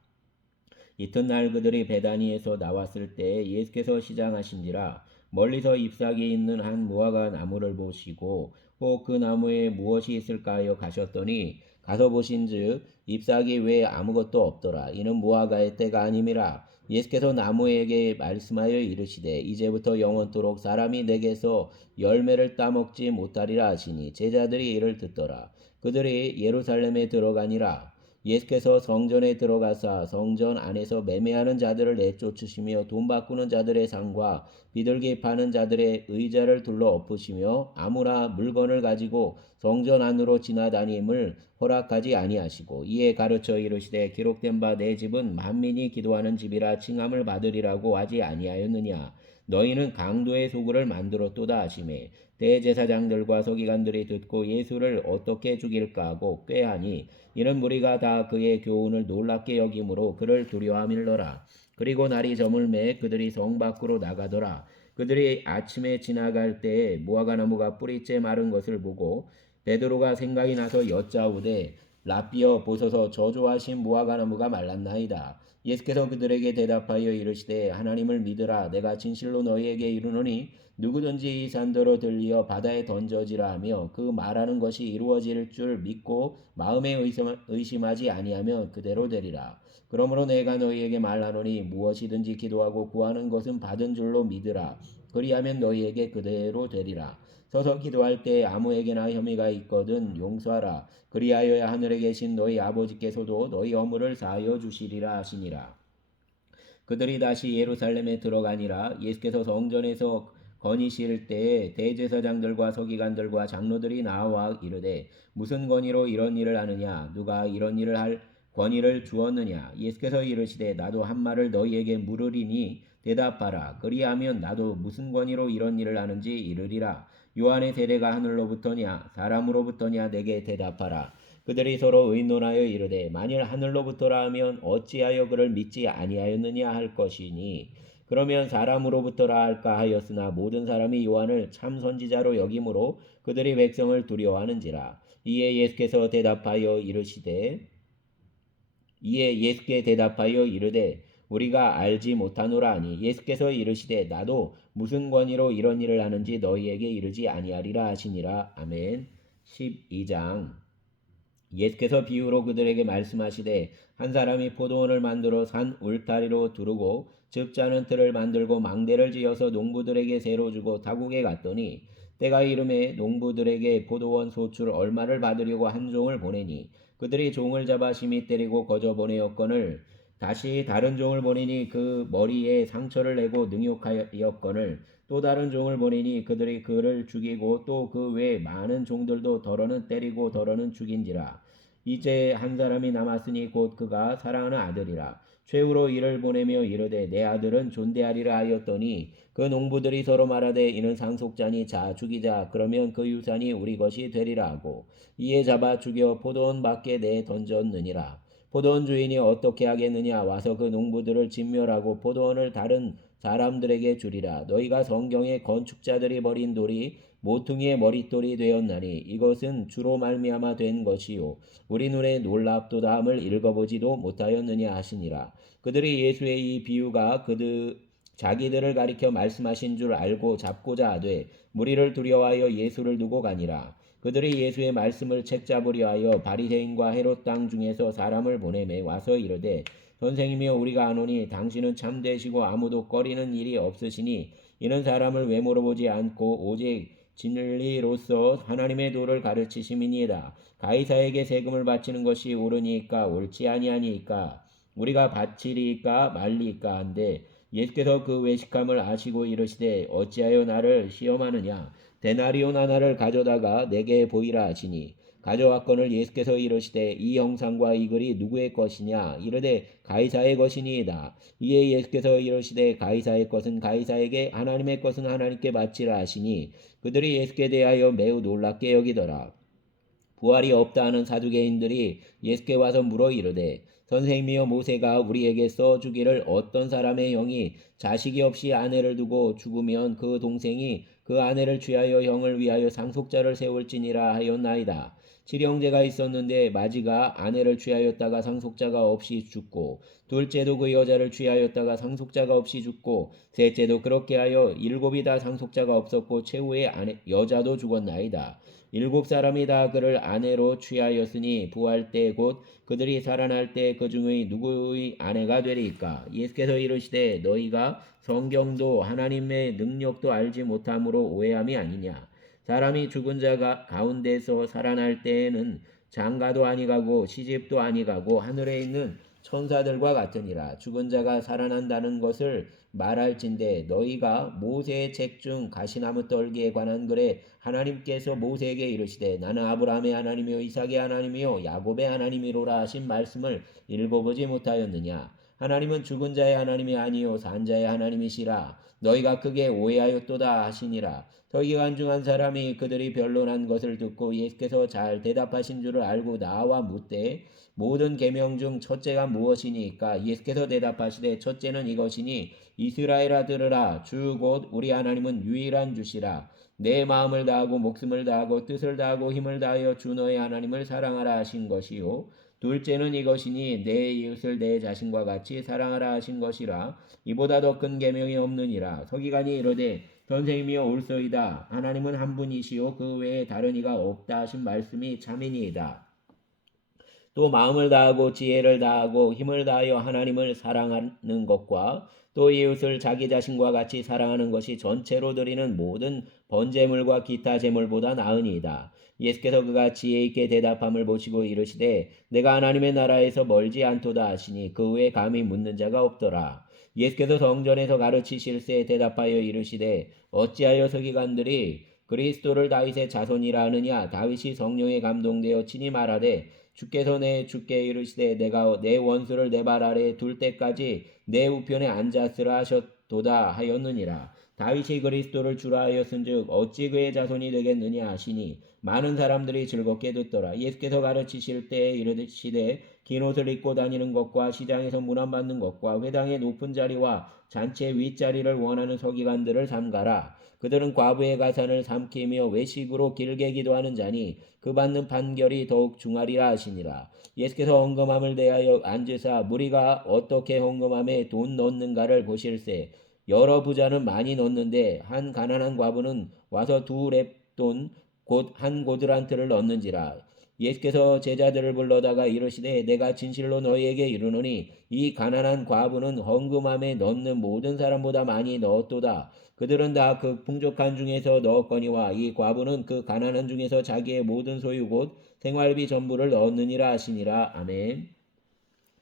이튿날 그들이 베다니에서 나왔을 때 예수께서 시장하신지라. 멀리서 잎사귀 있는 한 무화과 나무를 보시고 혹 그 나무에 무엇이 있을까 하여 가셨더니 가서 보신즉 잎사귀 외에 아무것도 없더라. 이는 무화과의 때가 아님이라. 예수께서 나무에게 말씀하여 이르시되 이제부터 영원토록 사람이 내게서 열매를 따먹지 못하리라 하시니 제자들이 이를 듣더라. 그들이 예루살렘에 들어가니라. 예수께서 성전에 들어가사 성전 안에서 매매하는 자들을 내쫓으시며 돈 바꾸는 자들의 상과 비둘기 파는 자들의 의자를 둘러 엎으시며 아무나 물건을 가지고 성전 안으로 지나다님을 허락하지 아니하시고 이에 가르쳐 이르시되 기록된 바 내 집은 만민이 기도하는 집이라 칭함을 받으리라고 하지 아니하였느냐. 너희는 강도의 소굴을 만들었도다 하시매 대제사장들과 서기관들이 듣고 예수를 어떻게 죽일까 하고 꾀하니 이는 무리가 다 그의 교훈을 놀랍게 여김으로 그를 두려워함일러라. 그리고 날이 저물매 그들이 성 밖으로 나가더라. 그들이 아침에 지나갈 때에 무화과나무가 뿌리째 마른 것을 보고 베드로가 생각이 나서 여짜오되 라삐어 보소서 저주하신 무화과나무가 말랐나이다. 예수께서 그들에게 대답하여 이르시되 하나님을 믿으라. 내가 진실로 너희에게 이르노니 누구든지 이 산더러 들리어 바다에 던져지라 하며 그 말하는 것이 이루어질 줄 믿고 마음에 의심하지 아니하면 그대로 되리라. 그러므로 내가 너희에게 말하노니 무엇이든지 기도하고 구하는 것은 받은 줄로 믿으라. 그리하면 너희에게 그대로 되리라. 서서 기도할 때 아무에게나 혐의가 있거든 용서하라. 그리하여야 하늘에 계신 너희 아버지께서도 너희 허물을 사하여 주시리라 하시니라. 그들이 다시 예루살렘에 들어가니라. 예수께서 성전에서 건의실 때에 대제사장들과 서기관들과 장로들이 나와 이르되 무슨 권위로 이런 일을 하느냐. 누가 이런 일을 할 권위를 주었느냐. 예수께서 이르시되 나도 한 말을 너희에게 물으리니 대답하라. 그리하면 나도 무슨 권위로 이런 일을 하는지 이르리라. 요한의 세례가 하늘로부터냐 사람으로부터냐 내게 대답하라. 그들이 서로 의논하여 이르되 만일 하늘로부터라 하면 어찌하여 그를 믿지 아니하였느냐 할 것이니 그러면 사람으로부터라 할까 하였으나 모든 사람이 요한을 참 선지자로 여김으로 그들이 백성을 두려워하는지라. 이에 예수께 대답하여 이르되 우리가 알지 못하노라 하니 예수께서 이르시되 나도 무슨 권위로 이런 일을 하는지 너희에게 이르지 아니하리라 하시니라. 아멘. 12장. 예수께서 비유로 그들에게 말씀하시되 한 사람이 포도원을 만들어 산 울타리로 두르고 즙자는 틀을 만들고 망대를 지어서 농부들에게 세로 주고 타국에 갔더니 때가 이름에 농부들에게 포도원 소출 얼마를 받으려고 한 종을 보내니 그들이 종을 잡아 심히 때리고 거저 보내었거늘 다시 다른 종을 보내니 그 머리에 상처를 내고 능욕하였거늘 또 다른 종을 보내니 그들이 그를 죽이고 또 그 외 많은 종들도 더러는 때리고 더러는 죽인지라. 이제 한 사람이 남았으니 곧 그가 사랑하는 아들이라. 최후로 이를 보내며 이르되 내 아들은 존대하리라 하였더니 그 농부들이 서로 말하되 이는 상속자니 자 죽이자. 그러면 그 유산이 우리 것이 되리라 하고 이에 잡아 죽여 포도원 밖에 내 던졌느니라. 포도원 주인이 어떻게 하겠느냐. 와서 그 농부들을 진멸하고 포도원을 다른 사람들에게 주리라. 너희가 성경에 건축자들이 버린 돌이 모퉁이의 머릿돌이 되었나니 이것은 주로 말미암아 된 것이요 우리 눈에 놀랍도다함을 읽어보지도 못하였느냐 하시니라. 그들이 예수의 이 비유가 자기들을 가리켜 말씀하신 줄 알고 잡고자 하되 무리를 두려워하여 예수를 두고 가니라. 그들이 예수의 말씀을 책잡으려 하여 바리새인과 헤롯 땅 중에서 사람을 보내매 와서 이르되 선생님이여 우리가 아노니 당신은 참되시고 아무도 꺼리는 일이 없으시니 이는 사람을 왜 물어보지 않고 오직 진리로서 하나님의 도를 가르치심이니이다. 가이사에게 세금을 바치는 것이 옳으니까 옳지 아니하니까 우리가 바치리까 말리까 한데 예수께서 그 외식함을 아시고 이르시되 어찌하여 나를 시험하느냐. 데나리온 하나를 가져다가 내게 보이라 하시니 가져왔거늘 예수께서 이르시되 이 형상과 이 글이 누구의 것이냐. 이르되 가이사의 것이니이다. 이에 예수께서 이르시되 가이사의 것은 가이사에게 하나님의 것은 하나님께 바치라 하시니 그들이 예수께 대하여 매우 놀랍게 여기더라. 부활이 없다 하는 사두개인들이 예수께 와서 물어 이르되 선생님이여 모세가 우리에게 써주기를 어떤 사람의 형이 자식이 없이 아내를 두고 죽으면 그 동생이 그 아내를 취하여 형을 위하여 상속자를 세울지니라 하였나이다. 칠형제가 있었는데 마지가 아내를 취하였다가 상속자가 없이 죽고 둘째도 그 여자를 취하였다가 상속자가 없이 죽고 셋째도 그렇게 하여 일곱이 다 상속자가 없었고 최후의 여자도 죽었나이다. 일곱 사람이 다 그를 아내로 취하였으니 부활 때 곧 그들이 살아날 때 그 중의 누구의 아내가 되리까. 예수께서 이르시되 너희가 성경도 하나님의 능력도 알지 못함으로 오해함이 아니냐. 사람이 죽은 자 가운데서 살아날 때에는 장가도 아니가고 시집도 아니가고 하늘에 있는 천사들과 같으니라. 죽은 자가 살아난다는 것을 말할진대 너희가 모세의 책 중 가시나무 떨기에 관한 글에 하나님께서 모세에게 이르시되 나는 아브라함의 하나님이요 이삭의 하나님이요 야곱의 하나님이로라 하신 말씀을 읽어보지 못하였느냐. 하나님은 죽은 자의 하나님이 아니요 산 자의 하나님이시라. 너희가 크게 오해하였도다 하시니라. 서기관 중 한 사람이 그들이 변론한 것을 듣고 예수께서 잘 대답하신 줄을 알고 나와 묻되 모든 계명 중 첫째가 무엇이니까? 예수께서 대답하시되 첫째는 이것이니 이스라엘아 들으라. 주 곧 우리 하나님은 유일한 주시라. 내 마음을 다하고 목숨을 다하고 뜻을 다하고 힘을 다하여 주 너의 하나님을 사랑하라 하신 것이요. 둘째는 이것이니 내 이웃을 내 자신과 같이 사랑하라 하신 것이라. 이보다 더 큰 계명이 없느니라. 서기관이 이르되 선생님이여 옳소이다. 하나님은 한 분이시요 그 외에 다른 이가 없다 하신 말씀이 참이니이다. 또 마음을 다하고 지혜를 다하고 힘을 다하여 하나님을 사랑하는 것과 또 이웃을 자기 자신과 같이 사랑하는 것이 전체로 드리는 모든 번제물과 기타 제물보다 나으니이다. 예수께서 그가 지혜 있게 대답함을 보시고 이르시되 내가 하나님의 나라에서 멀지 않도다 하시니 그 후에 감히 묻는 자가 없더라. 예수께서 성전에서 가르치실세 대답하여 이르시되 어찌하여 서기관들이 그리스도를 다윗의 자손이라 하느냐. 다윗이 성령에 감동되어 친히 말하되 주께서 내 주께 이르시되 내가 내 원수를 내 발 아래에 둘 때까지 내 우편에 앉았으라 하셨도다 하였느니라. 다윗이 그리스도를 주라 하였은즉 어찌 그의 자손이 되겠느냐 하시니 많은 사람들이 즐겁게 듣더라. 예수께서 가르치실 때에 이르시되 긴 옷을 입고 다니는 것과 시장에서 문안받는 것과 회당의 높은 자리와 잔치 윗자리를 원하는 서기관들을 삼가라. 그들은 과부의 가산을 삼키며 외식으로 길게 기도하는 자니 그 받는 판결이 더욱 중하리라 하시니라. 예수께서 헌금함을 대하여 앉으사 무리가 어떻게 헌금함에 돈 넣는가를 보실세. 여러 부자는 많이 넣는데 한 가난한 과부는 와서 두 렙돈 곧 한 고드란트를 넣는지라. 예수께서 제자들을 불러다가 이르시되 내가 진실로 너희에게 이르노니 이 가난한 과부는 헌금함에 넣는 모든 사람보다 많이 넣었도다. 그들은 다 그 풍족한 중에서 넣었거니와 이 과부는 그 가난한 중에서 자기의 모든 소유 곧 생활비 전부를 넣었느니라 하시니라. 아멘.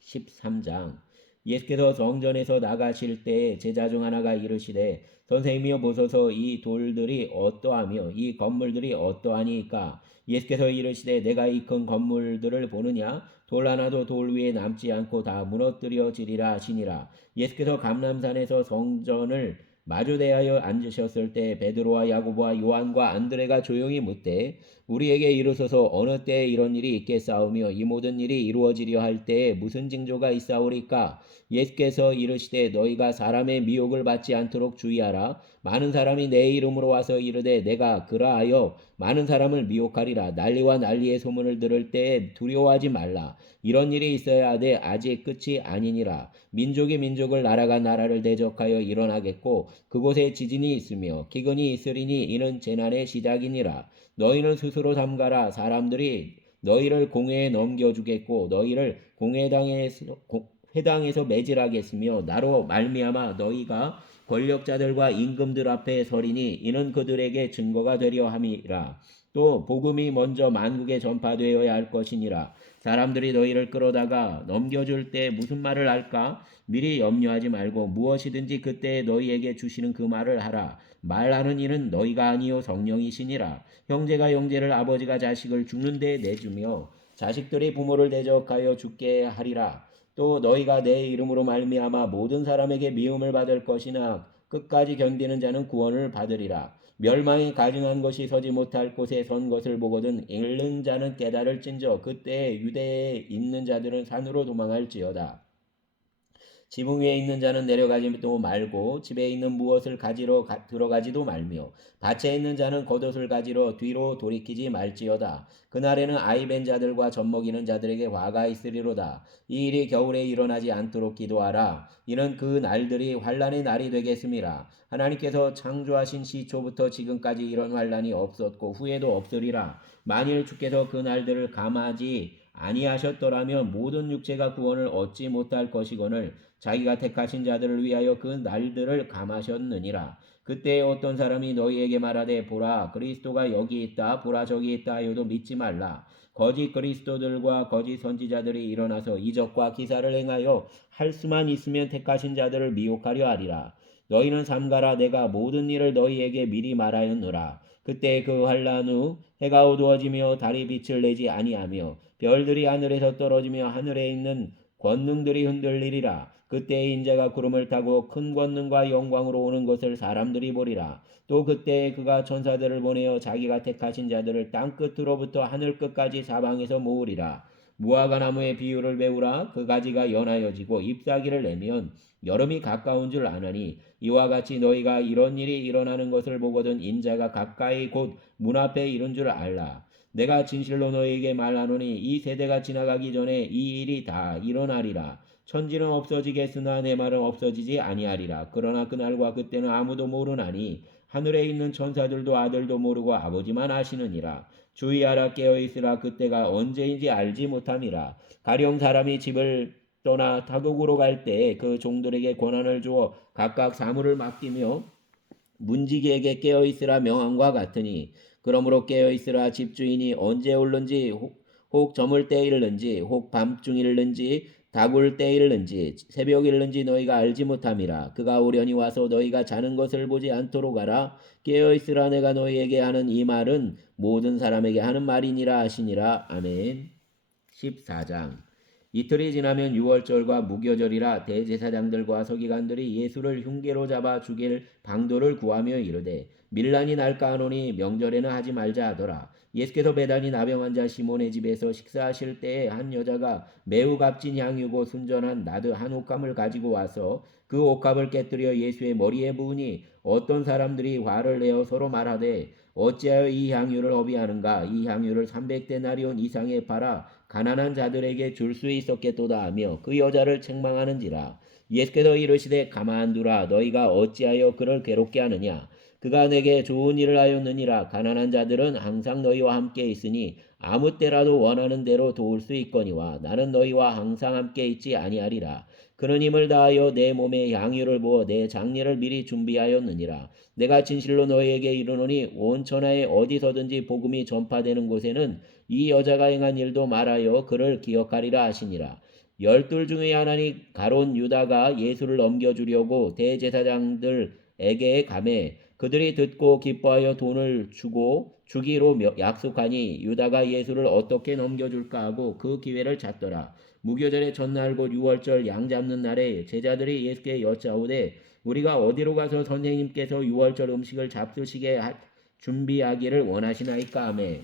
13장. 예수께서 성전에서 나가실 때에 제자 중 하나가 이르시되 선생님이여 보소서 이 돌들이 어떠하며 이 건물들이 어떠하니까. 예수께서 이르시되 내가 이 큰 건물들을 보느냐. 돌 하나도 돌 위에 남지 않고 다 무너뜨려지리라 하시니라. 예수께서 감람산에서 성전을 마주 대하여 앉으셨을 때 베드로와 야고보와 요한과 안드레가 조용히 묻되 우리에게 이르소서 어느 때에 이런 일이 있겠사오며 이 모든 일이 이루어지려 할 때에 무슨 징조가 있사오리까. 예수께서 이르시되 너희가 사람의 미혹을 받지 않도록 주의하라. 많은 사람이 내 이름으로 와서 이르되 내가 그라하여 많은 사람을 미혹하리라. 난리와 난리의 소문을 들을 때에 두려워하지 말라. 이런 일이 있어야 하되 아직 끝이 아니니라. 민족이 민족을 나라가 나라를 대적하여 일어나겠고 그곳에 지진이 있으며 기근이 있으리니 이는 재난의 시작이니라. 너희는 스스로 삼가라. 사람들이 너희를 공회에 넘겨주겠고 너희를 회당에서 매질하겠으며 나로 말미암아 너희가 권력자들과 임금들 앞에 서리니 이는 그들에게 증거가 되려 함이라. 또 복음이 먼저 만국에 전파되어야 할 것이니라. 사람들이 너희를 끌어다가 넘겨줄 때 무슨 말을 할까? 미리 염려하지 말고 무엇이든지 그때 너희에게 주시는 그 말을 하라. 말하는 이는 너희가 아니요 성령이시니라. 형제가 형제를 아버지가 자식을 죽는 데 내주며 자식들이 부모를 대적하여 죽게 하리라. 또 너희가 내 이름으로 말미암아 모든 사람에게 미움을 받을 것이나 끝까지 견디는 자는 구원을 받으리라. 멸망이 가증한 것이 서지 못할 곳에 선 것을 보거든 읽는 자는 깨달을진저 그때에 유대에 있는 자들은 산으로 도망할지어다. 지붕 위에 있는 자는 내려가지도 말고 집에 있는 무엇을 가지러 들어가지도 말며 밭에 있는 자는 겉옷을 가지러 뒤로 돌이키지 말지어다. 그날에는 아이 벤 자들과 젖먹이는 자들에게 화가 있으리로다. 이 일이 겨울에 일어나지 않도록 기도하라. 이는 그 날들이 환란의 날이 되겠음이라. 하나님께서 창조하신 시초부터 지금까지 이런 환란이 없었고 후에도 없으리라. 만일 주께서 그 날들을 감하지 아니하셨더라면 모든 육체가 구원을 얻지 못할 것이거늘 자기가 택하신 자들을 위하여 그 날들을 감하셨느니라. 그때 어떤 사람이 너희에게 말하되 보라 그리스도가 여기 있다 보라 저기 있다 하여도 믿지 말라. 거짓 그리스도들과 거짓 선지자들이 일어나서 이적과 기사를 행하여 할 수만 있으면 택하신 자들을 미혹하려 하리라. 너희는 삼가라 내가 모든 일을 너희에게 미리 말하였노라. 그때 그 환난 후 해가 어두워지며 달이 빛을 내지 아니하며 별들이 하늘에서 떨어지며 하늘에 있는 권능들이 흔들리리라. 그때 인자가 구름을 타고 큰 권능과 영광으로 오는 것을 사람들이 보리라. 또 그때 그가 천사들을 보내어 자기가 택하신 자들을 땅 끝으로부터 하늘 끝까지 사방에서 모으리라. 무화과 나무의 비유를 배우라. 그 가지가 연하여지고 잎사귀를 내면 여름이 가까운 줄 아나니 이와 같이 너희가 이런 일이 일어나는 것을 보거든 인자가 가까이 곧 문 앞에 이른 줄 알라. 내가 진실로 너희에게 말하노니 이 세대가 지나가기 전에 이 일이 다 일어나리라. 천지는 없어지겠으나 내 말은 없어지지 아니하리라. 그러나 그날과 그때는 아무도 모르나니 하늘에 있는 천사들도 아들도 모르고 아버지만 아시느니라. 주의하라 깨어있으라. 그때가 언제인지 알지 못함이라. 가령 사람이 집을 떠나 타국으로 갈 때 그 종들에게 권한을 주어 각각 사물을 맡기며 문지기에게 깨어있으라 명함과 같으니 그러므로 깨어있으라. 집주인이 언제 올는지 혹 저물 때 일는지 혹 밤중 일는지 다굴 때 일는지 새벽 일는지 너희가 알지 못함이라. 그가 오려니 와서 너희가 자는 것을 보지 않도록 하라. 깨어있으라. 내가 너희에게 하는 이 말은 모든 사람에게 하는 말이니라 하시니라. 아멘. 14장. 이틀이 지나면 유월절과 무교절이라 대제사장들과 서기관들이 예수를 흉계로 잡아 죽일 방도를 구하며 이르되 밀란이 날까 하노니 명절에는 하지 말자 하더라. 예수께서 배단이 나병 환자 시몬의 집에서 식사하실 때에 한 여자가 매우 값진 향유고 순전한 나드 한 옷감을 가지고 와서 그 옷감을 깨뜨려 예수의 머리에 부으니 어떤 사람들이 화를 내어 서로 말하되 어찌하여 이 향유를 허비하는가. 이 향유를 300데나리온 이상에 팔아 가난한 자들에게 줄 수 있었겠도다 하며 그 여자를 책망하는지라. 예수께서 이르시되 가만두라. 너희가 어찌하여 그를 괴롭게 하느냐. 그가 내게 좋은 일을 하였느니라. 가난한 자들은 항상 너희와 함께 있으니 아무 때라도 원하는 대로 도울 수 있거니와 나는 너희와 항상 함께 있지 아니하리라. 그는 힘을 다하여 내 몸에 향유를 부어 내 장례를 미리 준비하였느니라. 내가 진실로 너희에게 이르노니 온 천하에 어디서든지 복음이 전파되는 곳에는 이 여자가 행한 일도 말하여 그를 기억하리라 하시니라. 열둘 중에 하나니 가론 유다가 예수를 넘겨주려고 대제사장들에게 가매 그들이 듣고 기뻐하여 돈을 주고 주기로 약속하니 유다가 예수를 어떻게 넘겨줄까 하고 그 기회를 찾더라. 무교절의 첫날 곧 유월절 양 잡는 날에 제자들이 예수께 여짜오되 우리가 어디로 가서 선생님께서 유월절 음식을 잡수시게 준비하기를 원하시나이까 하매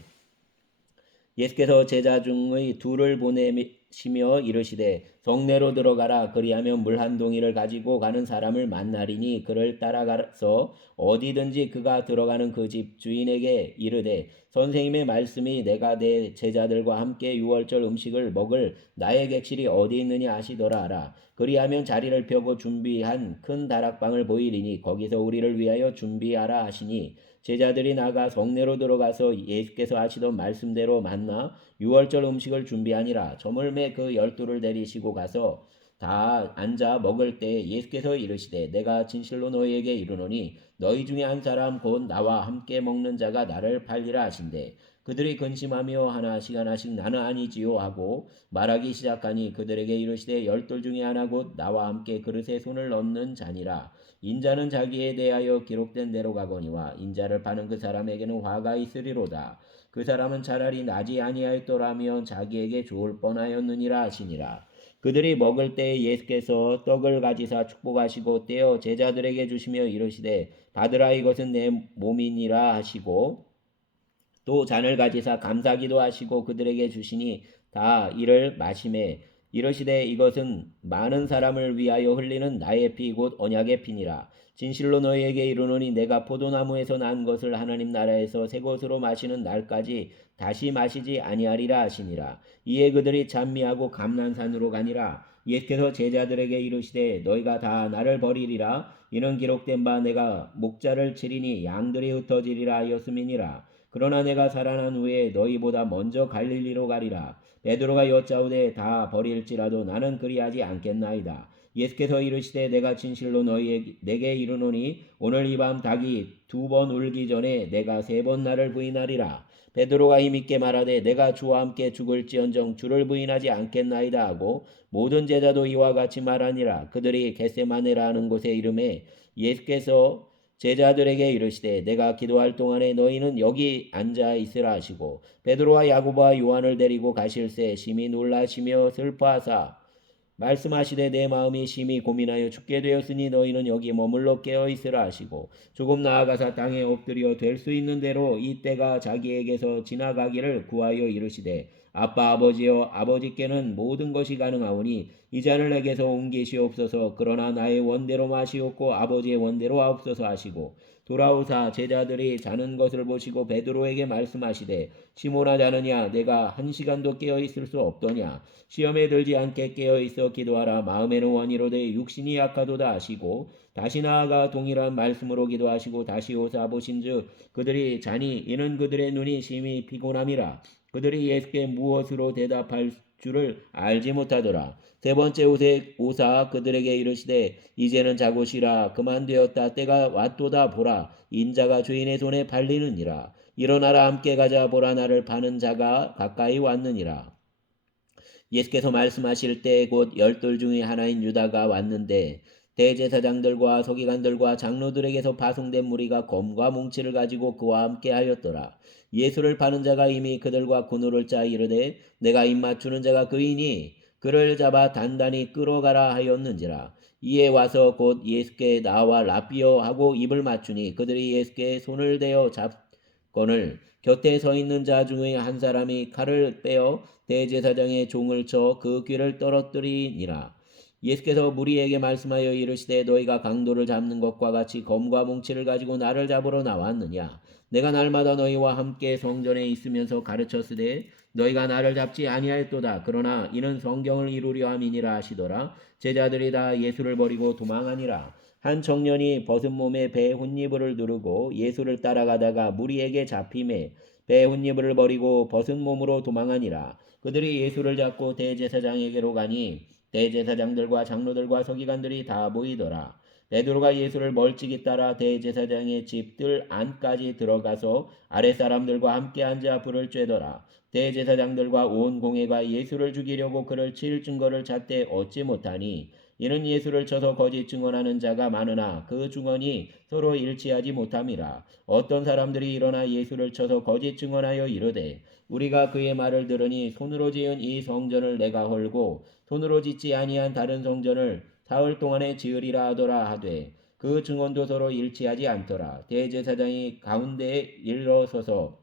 예수께서 제자 중의 둘을 보내시며 이르시되 성내로 들어가라. 그리하면 물 한 동이를 가지고 가는 사람을 만나리니 그를 따라가서 어디든지 그가 들어가는 그 집 주인에게 이르되 선생님의 말씀이 내가 내 제자들과 함께 유월절 음식을 먹을 나의 객실이 어디 있느냐 하시더라 하라. 그리하면 자리를 펴고 준비한 큰 다락방을 보이리니 거기서 우리를 위하여 준비하라 하시니 제자들이 나가 성내로 들어가서 예수께서 하시던 말씀대로 만나 유월절 음식을 준비하니라. 저물매 그 12를 내리시고 가서 다 앉아 먹을 때 예수께서 이르시되 내가 진실로 너희에게 이르노니 너희 중에 한 사람 곧 나와 함께 먹는 자가 나를 팔리라 하신대. 그들이 근심하며 하나씩 나는 아니지요 하고 말하기 시작하니 그들에게 이르시되 12 중에 하나 곧 나와 함께 그릇에 손을 넣는 자니라. 인자는 자기에 대하여 기록된 대로 가거니와 인자를 파는 그 사람에게는 화가 있으리로다. 그 사람은 차라리 나지 아니하였더라면 자기에게 좋을 뻔하였느니라 하시니라. 그들이 먹을 때 예수께서 떡을 가지사 축복하시고 떼어 제자들에게 주시며 이르시되 받으라 이것은 내 몸이니라 하시고 또 잔을 가지사 감사기도 하시고 그들에게 주시니 다 이를 마시매 이르시되 이것은 많은 사람을 위하여 흘리는 나의 피 곧 언약의 피니라. 진실로 너희에게 이르노니 내가 포도나무에서 난 것을 하나님 나라에서 새 것으로 마시는 날까지 다시 마시지 아니하리라 하시니라. 이에 그들이 찬미하고 감난산으로 가니라. 예수께서 제자들에게 이르시되 너희가 다 나를 버리리라. 이는 기록된 바 내가 목자를 치리니 양들이 흩어지리라 하였음이니라. 그러나 내가 살아난 후에 너희보다 먼저 갈릴리로 가리라. 베드로가 여짜오되 다 버릴지라도 나는 그리하지 않겠나이다. 예수께서 이르시되 내가 진실로 내게 이르노니 오늘 이 밤 닭이 2번 울기 전에 내가 3번 나를 부인하리라. 베드로가 힘있게 말하되 내가 주와 함께 죽을지언정 주를 부인하지 않겠나이다 하고 모든 제자도 이와 같이 말하니라. 그들이 겟세마네라 하는 곳에 이름에 예수께서 제자들에게 이르시되 내가 기도할 동안에 너희는 여기 앉아 있으라 하시고 베드로와 야고보와 요한을 데리고 가실새 심히 놀라시며 슬퍼하사 말씀하시되 내 마음이 심히 고민하여 죽게 되었으니 너희는 여기 머물러 깨어 있으라 하시고 조금 나아가사 땅에 엎드려 될 수 있는 대로 이 때가 자기에게서 지나가기를 구하여 이르시되 아빠 아버지여 아버지께는 모든 것이 가능하오니 이 잔을 내게서 옮기시옵소서. 그러나 나의 원대로 마시옵고 아버지의 원대로 하옵소서 하시고 돌아오사 제자들이 자는 것을 보시고 베드로에게 말씀하시되 시몬아 자느냐 내가 1시간도 깨어 있을 수 없더냐. 시험에 들지 않게 깨어 있어 기도하라. 마음에는 원이로되 육신이 약하도다 하시고 다시 나아가 동일한 말씀으로 기도하시고 다시 오사 보신즉 그들이 자니 이는 그들의 눈이 심히 피곤함이라. 그들이 예수께 무엇으로 대답할 줄을 알지 못하더라. 세 번째 오사 그들에게 이르시되 이제는 자고 쉬라. 그만되었다. 때가 왔도다. 보라 인자가 주인의 손에 팔리느니라. 일어나라 함께 가자. 보라 나를 파는 자가 가까이 왔느니라. 예수께서 말씀하실 때 곧 12 중의 하나인 유다가 왔는데 대제사장들과 서기관들과 장로들에게서 파송된 무리가 검과 뭉치를 가지고 그와 함께 하였더라. 예수를 파는 자가 이미 그들과 군우를 짜 이르되 내가 입맞추는 자가 그이니 그를 잡아 단단히 끌어가라 하였는지라. 이에 와서 곧 예수께 나와 라비어 하고 입을 맞추니 그들이 예수께 손을 대어 잡건을 곁에 서 있는 자 중의 한 사람이 칼을 빼어 대제사장의 종을 쳐 그 귀를 떨어뜨리니라. 예수께서 무리에게 말씀하여 이르시되 너희가 강도를 잡는 것과 같이 검과 뭉치를 가지고 나를 잡으러 나왔느냐. 내가 날마다 너희와 함께 성전에 있으면서 가르쳤으되 너희가 나를 잡지 아니하였도다. 그러나 이는 성경을 이루려 함이니라 하시더라. 제자들이 다 예수를 버리고 도망하니라. 한 청년이 벗은 몸에 배 혼니부를 누르고 예수를 따라가다가 무리에게 잡힘에 배 혼니부를 버리고 벗은 몸으로 도망하니라. 그들이 예수를 잡고 대제사장에게로 가니 대제사장들과 장로들과 서기관들이 다 모이더라. 베드로가 예수를 멀찍이 따라 대제사장의 집들 안까지 들어가서 아랫사람들과 함께 앉아 불을 쬐더라. 대제사장들과 온 공회가 예수를 죽이려고 그를 칠 증거를 찾되 얻지 못하니 이는 예수를 쳐서 거짓 증언하는 자가 많으나 그 증언이 서로 일치하지 못함이라. 어떤 사람들이 일어나 예수를 쳐서 거짓 증언하여 이르되 우리가 그의 말을 들으니 손으로 지은 이 성전을 내가 헐고 손으로 짓지 아니한 다른 성전을 사흘 동안에 지으리라 하더라 하되 그 증언도 서로 일치하지 않더라. 대제사장이 가운데에 일어서서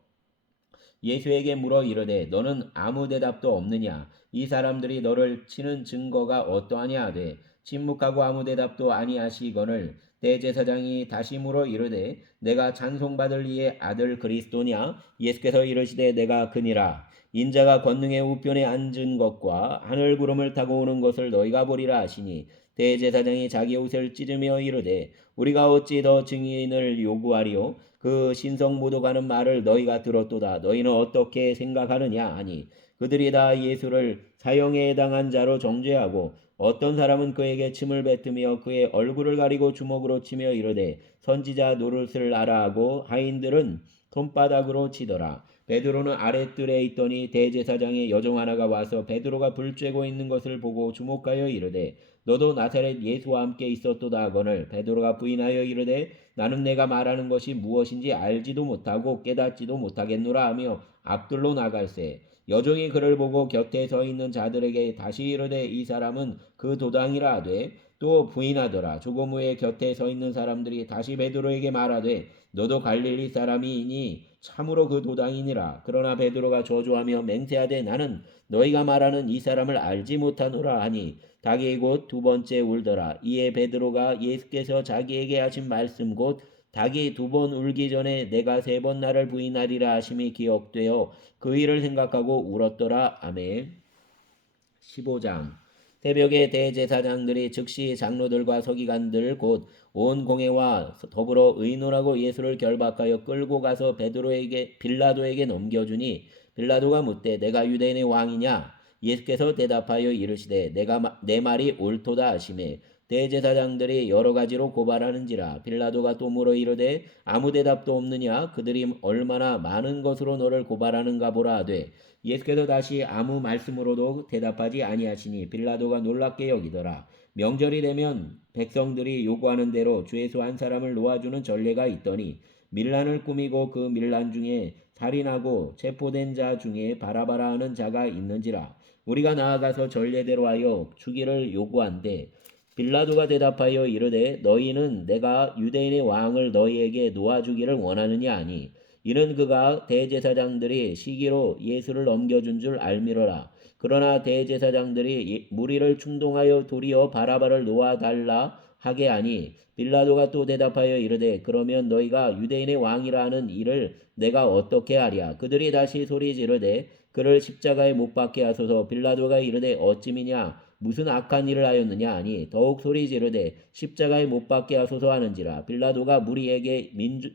예수에게 물어 이르되 너는 아무 대답도 없느냐. 이 사람들이 너를 치는 증거가 어떠하냐 하되 침묵하고 아무 대답도 아니하시거늘 대제사장이 다시 물어 이르되 내가 찬송받을 이의 아들 그리스도냐. 예수께서 이르시되 내가 그니라. 인자가 권능의 우편에 앉은 것과 하늘 구름을 타고 오는 것을 너희가 보리라 하시니 대제사장이 자기 옷을 찢으며 이르되 우리가 어찌 더 증인을 요구하리요. 그 신성모독하는 말을 너희가 들었도다. 너희는 어떻게 생각하느냐 하니 그들이 다 예수를 사형에 해당한 자로 정죄하고 어떤 사람은 그에게 침을 뱉으며 그의 얼굴을 가리고 주먹으로 치며 이르되 선지자 노릇을 알아 하고 하인들은 손바닥으로 치더라. 베드로는 아랫뜰에 있더니 대제사장의 여종 하나가 와서 베드로가 불 쬐고 있는 것을 보고 주목하여 이르되 너도 나사렛 예수와 함께 있었도다 하거늘 베드로가 부인하여 이르되 나는 내가 말하는 것이 무엇인지 알지도 못하고 깨닫지도 못하겠노라 하며 앞뜰로 나갈새 여종이 그를 보고 곁에 서 있는 자들에게 다시 이르되 이 사람은 그 도당이라 하되 또 부인하더라. 조금 후에 곁에 서 있는 사람들이 다시 베드로에게 말하되 너도 갈릴리 사람이니 참으로 그 도당이니라. 그러나 베드로가 저주하며 맹세하되 나는 너희가 말하는 이 사람을 알지 못하노라 하니 닭이 곧 2번째 울더라. 이에 베드로가 예수께서 자기에게 하신 말씀 곧 닭이 2번 울기 전에 내가 3번 나를 부인하리라 하심이 기억되어 그 일을 생각하고 울었더라. 아멘. 15장 새벽에 대제사장들이 즉시 장로들과 서기관들 곧 온 공회와 더불어 의논하고 예수를 결박하여 끌고 가서 빌라도에게 넘겨주니 빌라도가 묻되 내가 유대인의 왕이냐. 예수께서 대답하여 이르시되 내 말이 옳도다 하시매 대제사장들이 여러 가지로 고발하는지라. 빌라도가 또 물어 이르되 아무 대답도 없느냐? 그들이 얼마나 많은 것으로 너를 고발하는가 보라 하되 예수께서 다시 아무 말씀으로도 대답하지 아니하시니 빌라도가 놀랍게 여기더라. 명절이 되면 백성들이 요구하는 대로 죄수 한 사람을 놓아주는 전례가 있더니 밀란을 꾸미고 그 밀란 중에 살인하고 체포된 자 중에 바라바라 하는 자가 있는지라. 우리가 나아가서 전례대로 하여 주기를 요구한대 빌라도가 대답하여 이르되 너희는 내가 유대인의 왕을 너희에게 놓아주기를 원하느냐 하니 이는 그가 대제사장들이 시기로 예수를 넘겨준 줄 알미러라. 그러나 대제사장들이 무리를 충동하여 도리어 바라바를 놓아달라 하게 하니 빌라도가 또 대답하여 이르되 그러면 너희가 유대인의 왕이라 하는 이를 내가 어떻게 하랴. 그들이 다시 소리 지르되 그를 십자가에 못 박게 하소서. 빌라도가 이르되 어찌미냐 무슨 악한 일을 하였느냐 하니 더욱 소리 지르되 십자가에 못 박게 하소서 하는지라. 빌라도가 무리에게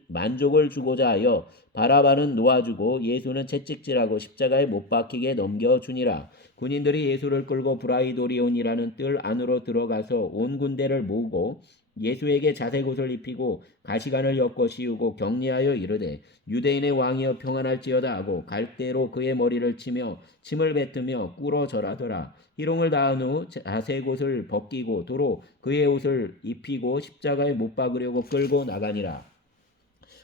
만족을 주고자 하여 바라바는 놓아주고 예수는 채찍질하고 십자가에 못 박히게 넘겨주니라. 군인들이 예수를 끌고 브라이도리온이라는 뜰 안으로 들어가서 온 군대를 모으고 예수에게 자색옷을 입히고 가시관을 엮어 씌우고 격리하여 이르되 유대인의 왕이여 평안할지어다 하고 갈대로 그의 머리를 치며 침을 뱉으며 꿇어 절하더라. 희롱을 다한 후 자색옷을 벗기고 도로 그의 옷을 입히고 십자가에 못 박으려고 끌고 나가니라.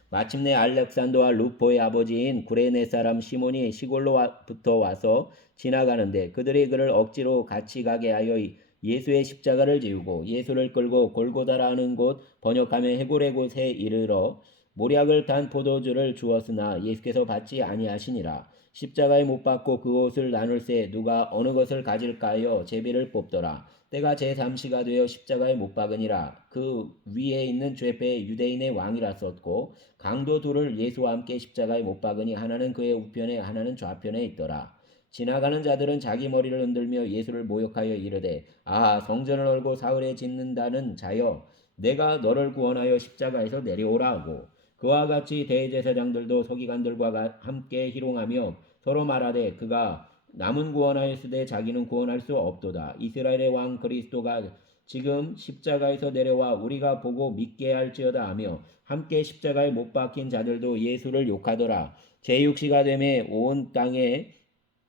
마침내 알렉산더와 루포의 아버지인 구레네 사람 시몬이 시골로부터 와서 지나가는데 그들이 그를 억지로 같이 가게 하여 예수의 십자가를 지우고 예수를 끌고 골고다라 하는 곳 번역하면 해골의 곳에 이르러 모략을 탄 포도주를 주었으나 예수께서 받지 아니하시니라. 십자가에 못 박고 그 옷을 나눌새 누가 어느 것을 가질까 하여 제비를 뽑더라. 때가 제3시가 되어 십자가에 못 박으니라. 그 위에 있는 죄패에 유대인의 왕이라 썼고 강도 둘을 예수와 함께 십자가에 못 박으니 하나는 그의 우편에 하나는 좌편에 있더라. 지나가는 자들은 자기 머리를 흔들며 예수를 모욕하여 이르되 아 성전을 얼고 사흘에 짓는다는 자여 내가 너를 구원하여 십자가에서 내려오라 하고 그와 같이 대제사장들도 서기관들과 함께 희롱하며 서로 말하되 그가 남은 구원하였으되 자기는 구원할 수 없도다. 이스라엘의 왕 그리스도가 지금 십자가에서 내려와 우리가 보고 믿게 할지어다 하며 함께 십자가에 못 박힌 자들도 예수를 욕하더라. 제6시가 되매 온 땅에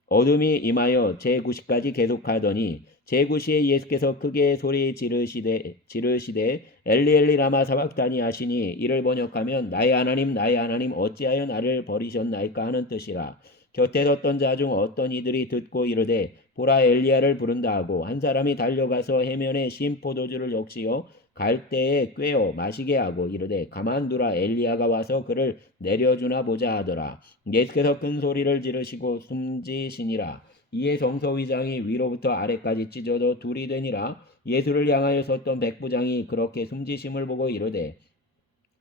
어둠이 임하여 제9시까지 계속하더니 제9시에 예수께서 크게 소리 지르시되 엘리 엘리 라마 사박다니 하시니 이를 번역하면 나의 하나님 어찌하여 나를 버리셨나이까 하는 뜻이라. 곁에 섰던 자 중 어떤 이들이 듣고 이르되 보라 엘리야를 부른다 하고 한 사람이 달려가서 해면에 신 포도주를 역시요 갈대에 꿰어 마시게 하고 이르되 가만두라 엘리야가 와서 그를 내려주나 보자 하더라. 예수께서 큰 소리를 지르시고 숨지시니라. 이에 성서의장이 위로부터 아래까지 찢어져 둘이 되니라. 예수를 향하여 섰던 백부장이 그렇게 숨지심을 보고 이르되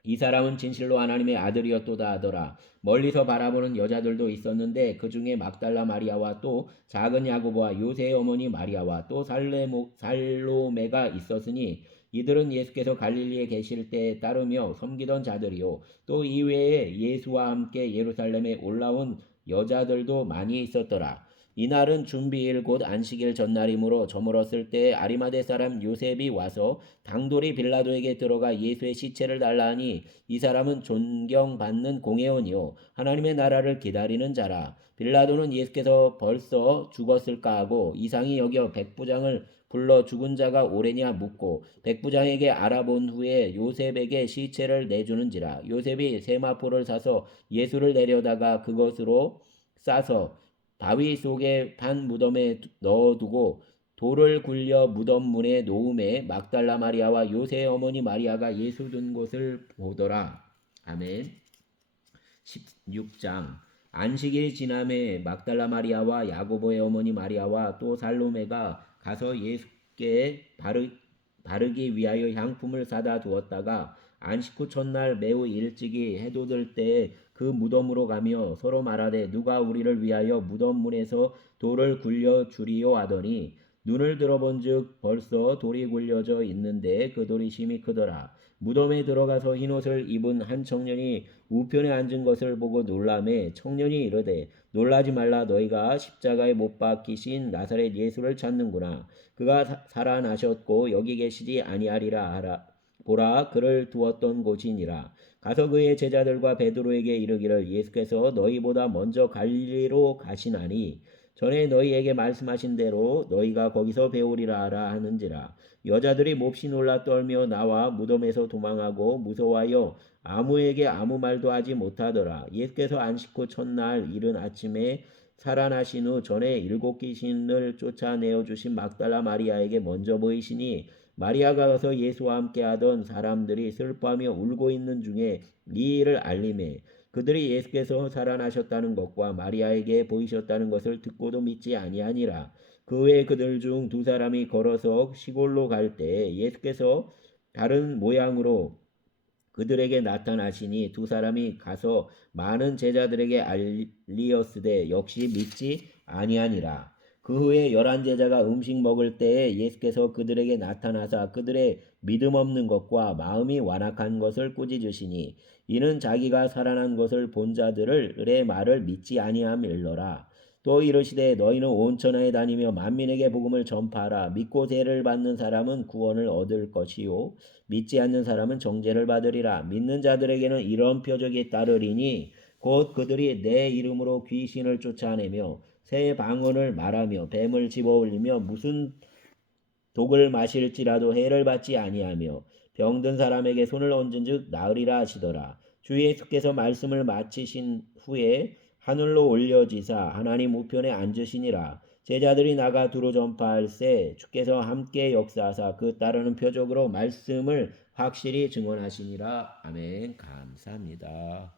이 사람은 진실로 하나님의 아들이었도다 하더라. 멀리서 바라보는 여자들도 있었는데 그 중에 막달라 마리아와 또 작은 야고보와 요새의 어머니 마리아와 또 살로메가 있었으니 이들은 예수께서 갈릴리에 계실 때에 따르며 섬기던 자들이요 또 이외에 예수와 함께 예루살렘에 올라온 여자들도 많이 있었더라. 이날은 준비일 곧 안식일 전날이므로 저물었을 때 아리마대 사람 요셉이 와서 당돌이 빌라도에게 들어가 예수의 시체를 달라 하니 이 사람은 존경받는 공회원이요 하나님의 나라를 기다리는 자라. 빌라도는 예수께서 벌써 죽었을까 하고 이상히 여겨 백부장을 불러 죽은 자가 오래냐 묻고 백부장에게 알아본 후에 요셉에게 시체를 내주는지라. 요셉이 세마포를 사서 예수를 내려다가 그것으로 싸서 바위 속에 판 무덤에 넣어두고 돌을 굴려 무덤 문에 놓음에 막달라 마리아와 요새의 어머니 마리아가 예수 둔 곳을 보더라. 아멘. 16장 안식일이 지남에 막달라 마리아와 야고보의 어머니 마리아와 또 살로메가 가서 예수께 바르기 위하여 향품을 사다 두었다가 안식 후 첫날 매우 일찍이 해돋을 때에 그 무덤으로 가며 서로 말하되 누가 우리를 위하여 무덤 문에서 돌을 굴려 주리요 하더니 눈을 들어본즉 벌써 돌이 굴려져 있는데 그 돌이 심히 크더라. 무덤에 들어가서 흰옷을 입은 한 청년이 우편에 앉은 것을 보고 놀라매 청년이 이르되 놀라지 말라. 너희가 십자가에 못 박히신 나사렛 예수를 찾는구나. 그가 살아나셨고 여기 계시지 아니하리라 하라. 보라, 그를 두었던 곳이니라. 가서 그의 제자들과 베드로에게 이르기를 예수께서 너희보다 먼저 갈릴리로 가시나니 전에 너희에게 말씀하신 대로 너희가 거기서 배우리라 하라 하는지라. 여자들이 몹시 놀라 떨며 나와 무덤에서 도망하고 무서워하여 아무에게 아무 말도 하지 못하더라. 예수께서 안식 후 첫날 이른 아침에 살아나신 후 전에 7귀신을 쫓아내어 주신 막달라 마리아에게 먼저 보이시니 마리아가 가서 예수와 함께 하던 사람들이 슬퍼하며 울고 있는 중에 이 일을 알림해 그들이 예수께서 살아나셨다는 것과 마리아에게 보이셨다는 것을 듣고도 믿지 아니하니라. 그 외에 그들 중 2사람이 걸어서 시골로 갈 때 예수께서 다른 모양으로 그들에게 나타나시니 2사람이 가서 많은 제자들에게 알리었으되 역시 믿지 아니하니라. 그 후에 11제자가 음식 먹을 때에 예수께서 그들에게 나타나사 그들의 믿음 없는 것과 마음이 완악한 것을 꾸짖으시니 이는 자기가 살아난 것을 본 자들의 말을 믿지 아니함일러라. 또 이르시되 너희는 온 천하에 다니며 만민에게 복음을 전파하라. 믿고 세를 받는 사람은 구원을 얻을 것이요 믿지 않는 사람은 정죄를 받으리라. 믿는 자들에게는 이런 표적이 따르리니 곧 그들이 내 이름으로 귀신을 쫓아내며 새 방언을 말하며 뱀을 집어올리며 무슨 독을 마실지라도 해를 받지 아니하며 병든 사람에게 손을 얹은즉 나으리라 하시더라. 주 예수께서 말씀을 마치신 후에 하늘로 올려지사 하나님 우편에 앉으시니라. 제자들이 나가 두루 전파할세 주께서 함께 역사하사 그 따르는 표적으로 말씀을 확실히 증언하시니라. 아멘. 감사합니다.